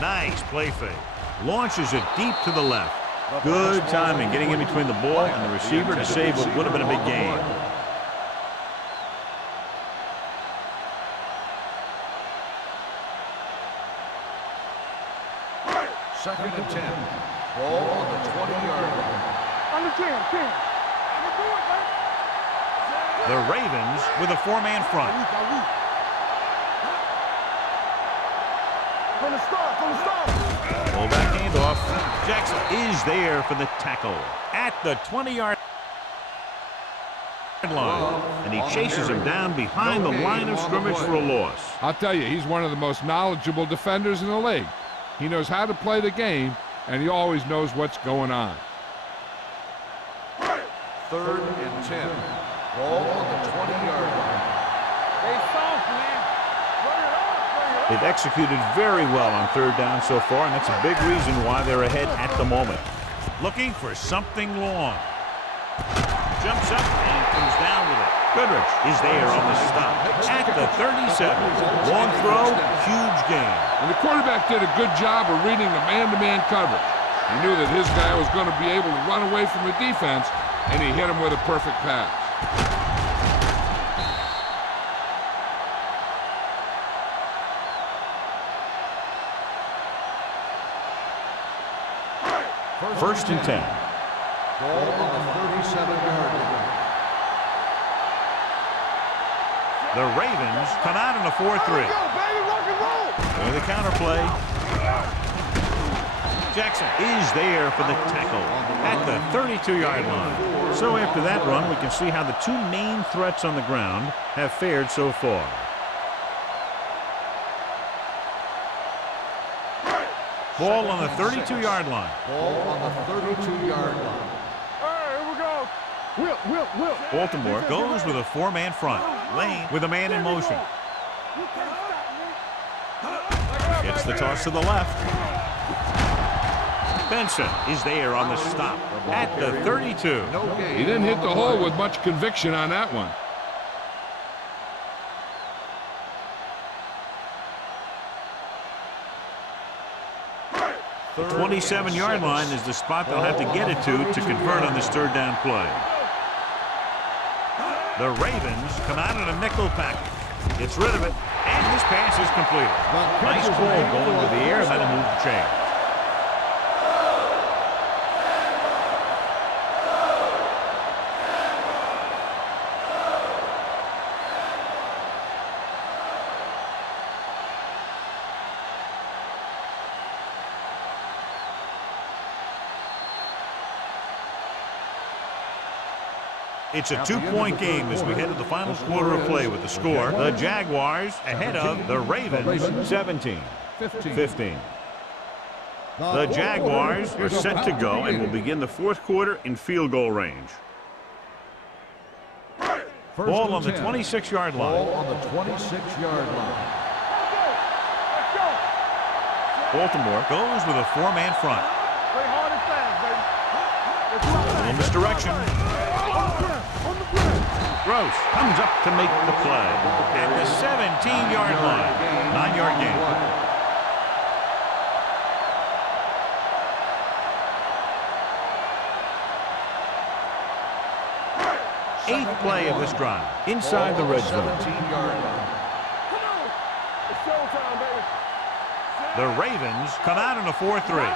Nice play fake. Launches it deep to the left. Good timing getting in between the ball and the receiver to save what would have been a big gain. Second and 10. Ball on the 20-yard line. Under 10. The Ravens with a four-man front. From the start. Fullback handoff. Jackson is there for the tackle at the 20-yard line. And he chases him down behind the line of scrimmage for a loss. I'll tell you, he's one of the most knowledgeable defenders in the league. He knows how to play the game, and he always knows what's going on. Third and 10. Ball on the 20-yard line. They soft, man. Run it off. They've executed very well on third down so far, and that's a big reason why they're ahead at the moment. Looking for something long. Jumps up and comes down with it. Goodrich is there on the stop at the 37. Long throw, huge gain. And the quarterback did a good job of reading the man-to-man coverage. He knew that his guy was going to be able to run away from the defense, and he hit him with a perfect pass. First and 10. Ball on the 37-yard line. The Ravens come out in a 4-3. Go, baby. Rock and roll. With a counterplay. Jackson is there for the tackle at the 32-yard line. So after that run, we can see how the two main threats on the ground have fared so far. Ball on the 32-yard line. Ball on the 32-yard line. All right, here we go. Whip. Baltimore goes with a four-man front. Lane with a man in motion. You can't stop me. Gets the toss to the left. Benson is there on the stop at the 32. He didn't hit the hole with much conviction on that one. 27-yard line is the spot they'll have to get it to convert on this third down play. The Ravens come out in a nickel package. Gets rid of it, and this pass is completed. Nice ball going to the air, and that'll move the chain. It's a two-point game as we head to the final quarter of play with the score. The Jaguars ahead of the Ravens 17-15. The Jaguars are set to go and will begin the fourth quarter in field goal range. Ball on the 26-yard line. Ball on the 26-yard line. Baltimore goes with a four-man front. Play hard and fast, baby. A little misdirection. Gross comes up to make the play at the 17-yard line. 9-yard gain. 8th play of this drive inside the red zone. 17-yard line. Come on. It's showtime, baby. The Ravens come out in a 4-3.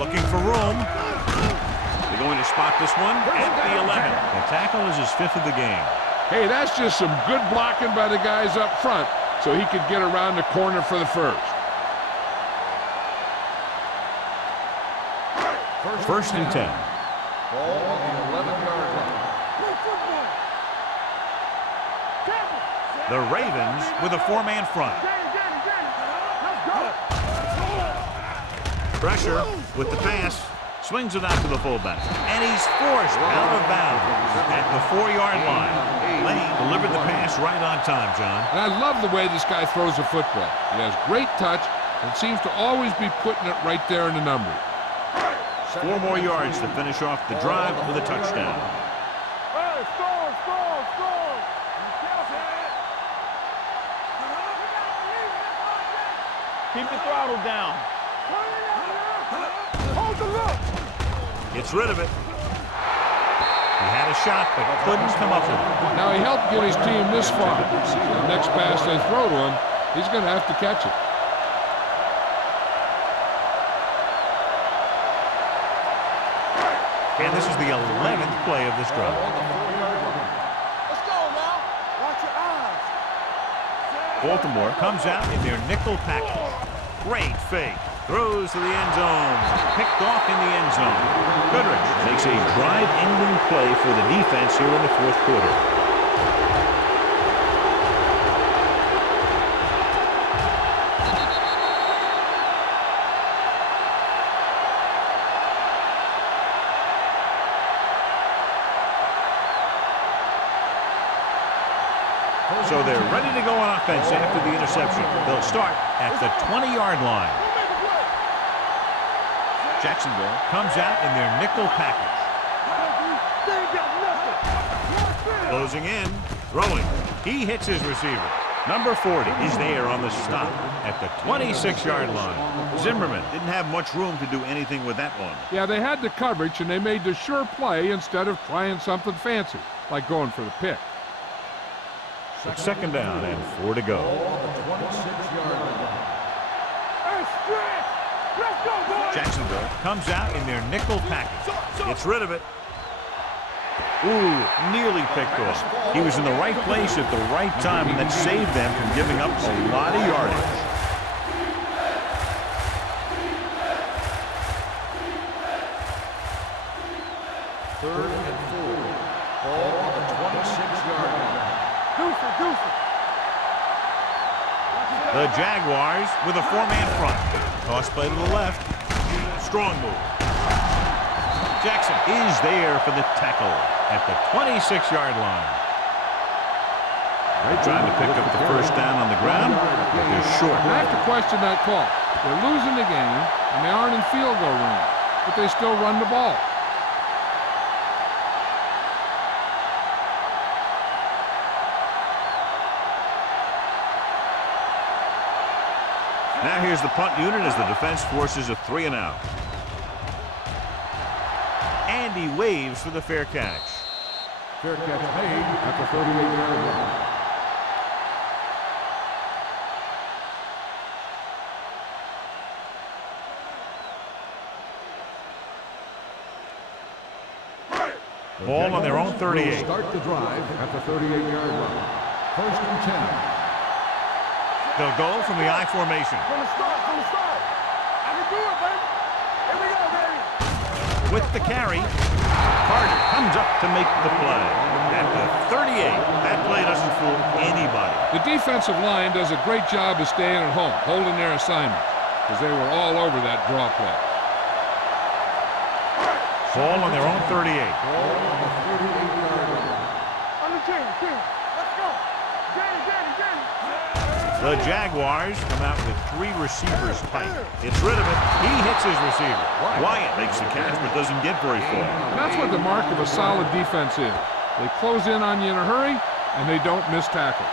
Looking for room. They're going to spot this one at the 11. The tackle is his 5th of the game. Hey, that's just some good blocking by the guys up front so he could get around the corner for the first. First and 10. Ball on the 11-yard line. The Ravens with a four-man front. Pressure with the pass. Swings it out to the fullback. And he's forced out of bounds at the 4-yard line. Lane delivered the pass right on time, John. And I love the way this guy throws a football. He has great touch and seems to always be putting it right there in the numbers. 4 more yards to finish off the drive with a touchdown. Hey, score. Keep the throttle down. Hold the look. Gets rid of it. He had a shot, but couldn't come up with it. Now he helped get his team this far. So the next pass they throw to him, he's going to have to catch it. And this is the 11th play of this drive. Let's go now. Watch your eyes. Baltimore comes out in their nickel package. Great fake. Throws to the end zone. Picked off in the end zone. Goodrich makes a drive-ending play for the defense here in the fourth quarter. So they're ready to go on offense after the interception. They'll start at the 20-yard line. Jacksonville comes out in their nickel package. Closing in, throwing. He hits his receiver. Number 40 is there on the stop at the 26-yard line. Zimmerman didn't have much room to do anything with that one. Yeah, they had the coverage, and they made the sure play instead of trying something fancy, like going for the pick. It's second down and 4 to go. Jacksonville comes out in their nickel package. Gets rid of it. Ooh, nearly picked off. He was in the right place at the right time, and that saved them from giving up a lot of yardage. Third and 4. Ball on the 26-yard line. The Jaguars with a four-man front. Toss play to the left. Strong move. Jackson is there for the tackle at the 26-yard line. They're trying to pick up the first down on the ground, but they're short. I have to question that call. They're losing the game, and they aren't in field goal range, but they still run the ball. Now here's the punt unit as the defense forces a 3 and out. And he waves for the fair catch. Fair catch made at the 38-yard line. Ball on their own 38. Start the drive at the 38-yard line. 1st and 10. They'll go from the I formation. From the start, from the start. I can do it, baby. Here we go, baby. With the carry, Carter comes up to make the play. At the 38, that play doesn't fool anybody. The defensive line does a great job of staying at home, holding their assignment, because they were all over that draw play. Ball on their own 38. Ball on the 38-yard line. Under 10. Let's go. Danny. The Jaguars come out with 3 receivers tight. It's rid of it. He hits his receiver. Wyatt makes the catch but doesn't get very far. That's what the mark of a solid defense is. They close in on you in a hurry, and they don't miss tackle.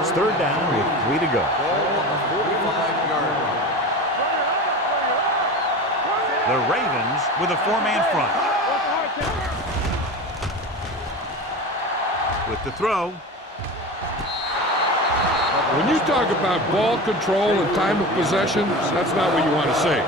It's 3rd down with 3 to go. Ball on the 45-yard line. The Ravens with a 4-man front. With the throw. When you talk about ball control and time of possession, that's not what you want to say.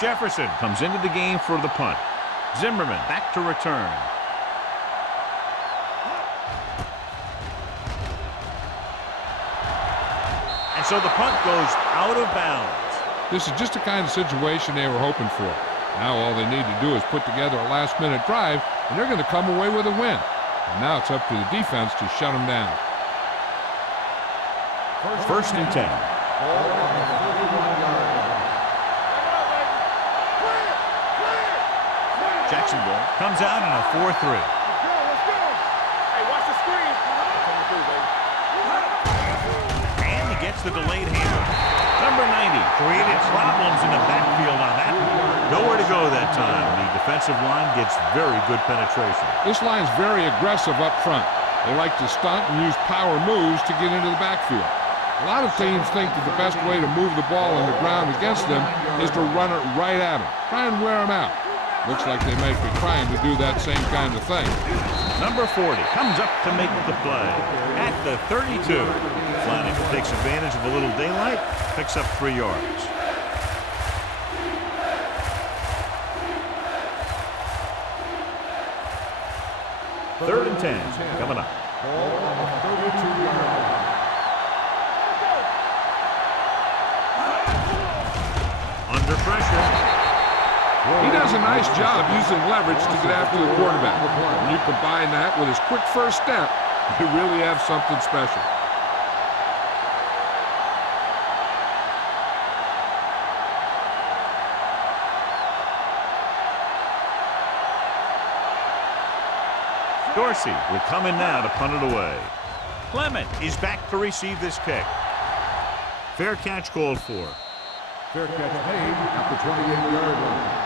Jefferson comes into the game for the punt. Zimmerman back to return. And so the punt goes out of bounds. This is just the kind of situation they were hoping for. Now all they need to do is put together a last-minute drive, and they're going to come away with a win. And now it's up to the defense to shut them down. 1st and 10. Ball on the 31-yard line. Jacksonville comes out in a 4-3. Let's go. Hey, watch the screen. That's what we do, baby. And he gets the delayed handle. Number 90 created problems in the backfield on that one. Nowhere to go that time. The defensive line gets very good penetration. This line's very aggressive up front. They like to stunt and use power moves to get into the backfield. A lot of teams think that the best way to move the ball on the ground against them is to run it right at them. Try and wear them out. Looks like they might be trying to do that same kind of thing. Number 40 comes up to make the play at the 32. Flanagan takes advantage of a little daylight, picks up 3 yards. Third and 10 coming up. Ball on the 32-yard line. Under pressure. He does a nice job using leverage to get after the quarterback. When you combine that with his quick first step, you really have something special. Dorsey will come in now to punt it away. Clement is back to receive this kick. Fair catch called for. Fair catch made at the 28-yard line.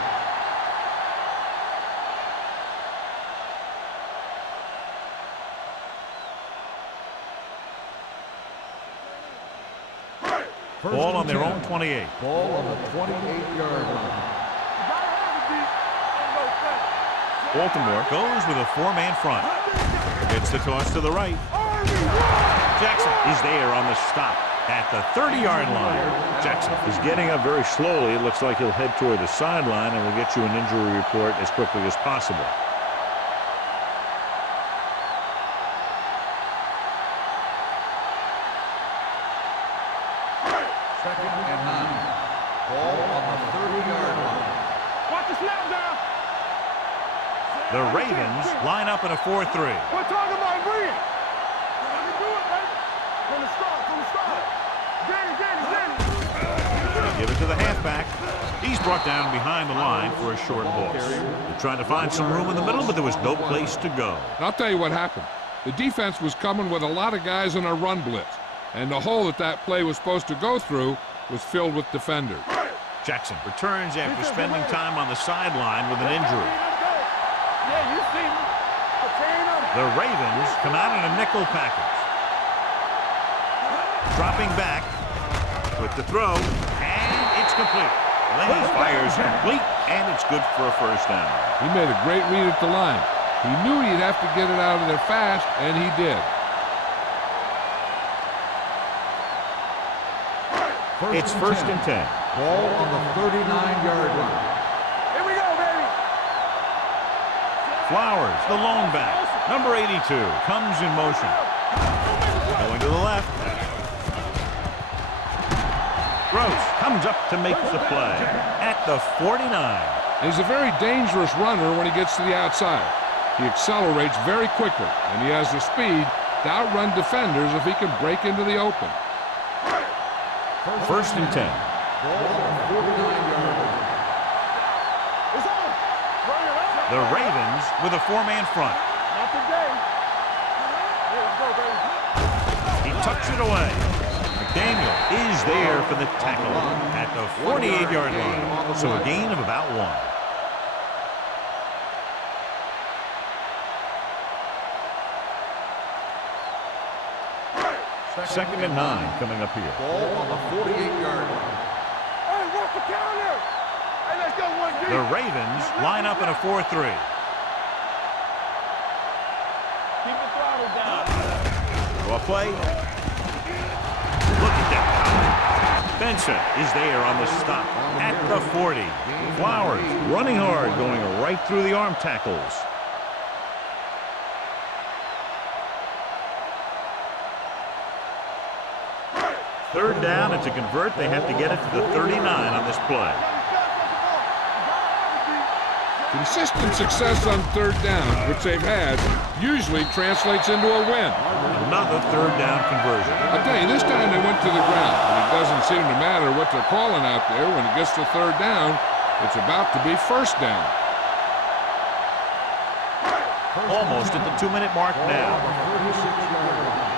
Ball on their own 28. Ball on the 28-yard line. Baltimore goes with a 4-man front. It's the toss to the right. Jackson is there on the stop at the 30-yard line. Jackson is getting up very slowly. It looks like he'll head toward the sideline, and we'll get you an injury report as quickly as possible. Second and 9. Ball on the 30-yard line. Watch the snap down. The Ravens line up in a 4-3. We're talking about green. Let me do it, baby. From the start. Danny. Give it to the halfback. He's brought down behind the line for a short loss. They're trying to find some room in the middle, but there was no place to go. And I'll tell you what happened. The defense was coming with a lot of guys in a run blitz, and the hole that play was supposed to go through was filled with defenders. Jackson returns after spending time on the sideline with an injury. Yeah, you see me. The Ravens come out in a nickel package. Dropping back with the throw, and it's complete. Lane fires complete, and it's good for a first down. He made a great read at the line. He knew he'd have to get it out of there fast, and he did. It's first and 10. Ball on the 39-yard line. Here we go, baby. Flowers, the lone back. Number 82 comes in motion. Going to the left. Gross comes up to make the play at the 49. He's a very dangerous runner when he gets to the outside. He accelerates very quickly, and he has the speed to outrun defenders if he can break into the open. First and 10. Ball on the 49-yard line. It's on. Run it up. The Ravens with a four-man front. Not today. Here we go, baby. He tucks it away. McDaniel is there for the tackle at the 48-yard line. So a gain of about 1. Second and 9 coming up here. Ball on the 48-yard line. Hey, what's the counter? Hey, let's go one deep. The Ravens line up in a 4-3. Keep the throttle down. Draw play. Look at that power. Benson is there on the stop at the 40. Flowers running hard, going right through the arm tackles. Third down, and to convert, they have to get it to the 39 on this play. Consistent success on third down, which they've had, usually translates into a win. Another third down conversion. I'll tell you, this time they went to the ground, but it doesn't seem to matter what they're calling out there. When it gets to third down, it's about to be first down. Almost at the 2-minute mark now. 36-yard line.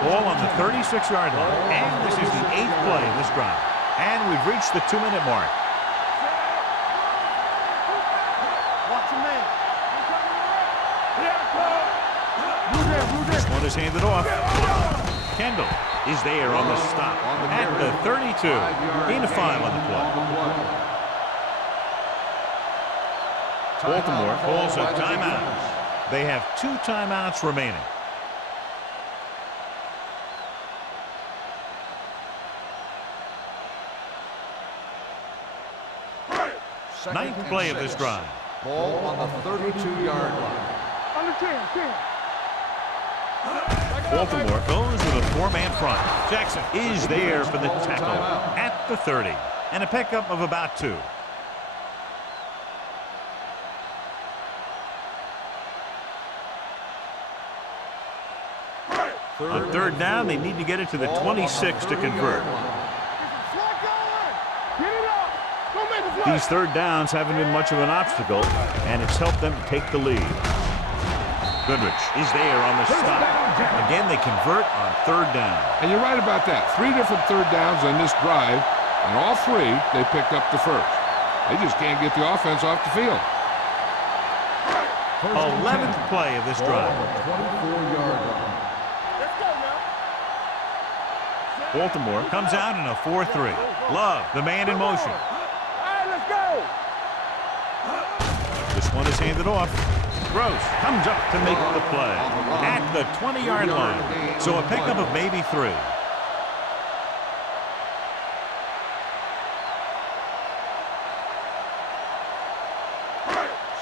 Ball on the 36-yard line. And this is the 8th play of this drive. And we've reached the 2-minute mark. Watch your man. This one is handed off. Kendall is there on the stop at the 32. Gain of 5 on the play. Baltimore calls a timeout. They have 2 timeouts remaining. Ninth play of this drive. Ball on the 32-yard line. Under 10. Baltimore goes with a 4-man front. Jackson is there for the tackle at the 30. And a pickup of about 2. On third down, they need to get it to the 26 to convert. These third downs haven't been much of an obstacle, and it's helped them take the lead. Goodrich is there on the stop. Again, they convert on third down. And you're right about that. 3 different third downs on this drive, and all 3 they picked up the first. They just can't get the offense off the field. 11th play of this drive. 24-yard line. Let's go now. Baltimore comes out in a 4-3. Love, the man in motion. All right, let's go. This one is handed off. Gross comes up to make the play at the 20-yard line. So a pickup of maybe 3.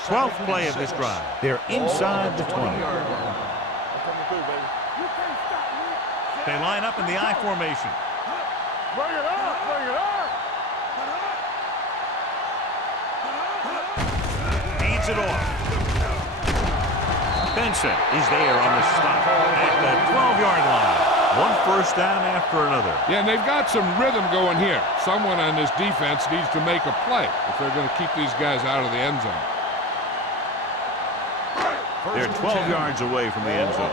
12th play of this drive. They're inside the 20. They line up in the I formation. Bring it up, bring it up. Hands it off. Benson is there on the stop at the 12-yard line. One first down after another. Yeah, and they've got some rhythm going here. Someone on this defense needs to make a play if they're going to keep these guys out of the end zone. They're 12 yards away from the end zone.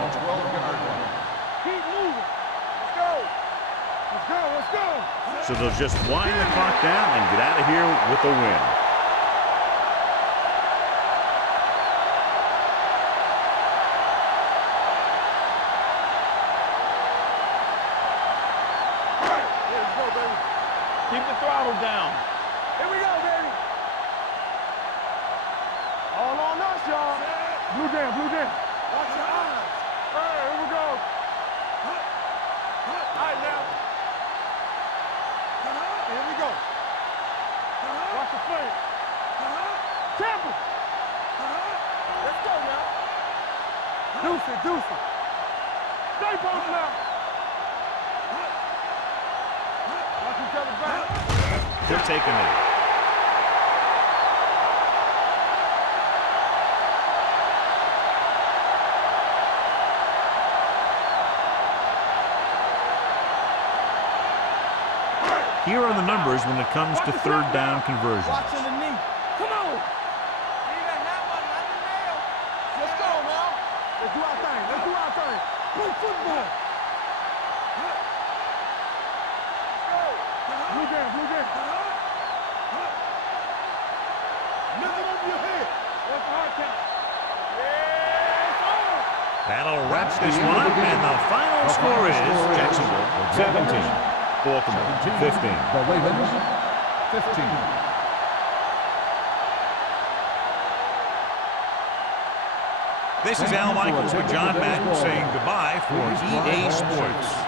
Keep moving. Let's go. Let's go, let's go. So they'll just wind the clock down and get out of here with a win. Keep the throttle down. Here we go, baby. All on us, y'all. Blue down, blue down. Watch your eyes. Hey, here we go. All right, now. Here we go. Watch the play. Temple. Let's go now. Deuce it, deuce it. Stay both now. Watch each other back. They're taking it. Here are the numbers when it comes to third down conversions. Watch underneath. Come on. Need a hammer, not a nail. Let's go now. Let's do our thing. Let's do our thing. Play football. Blue down, blue down. Lift it over your head. What's the hard count? Yes, on. That'll wrap this one up, and the final score is Jacksonville 17, Baltimore 15. The Ravens 15. This is Al Michaels with John Madden saying goodbye for EA Sports.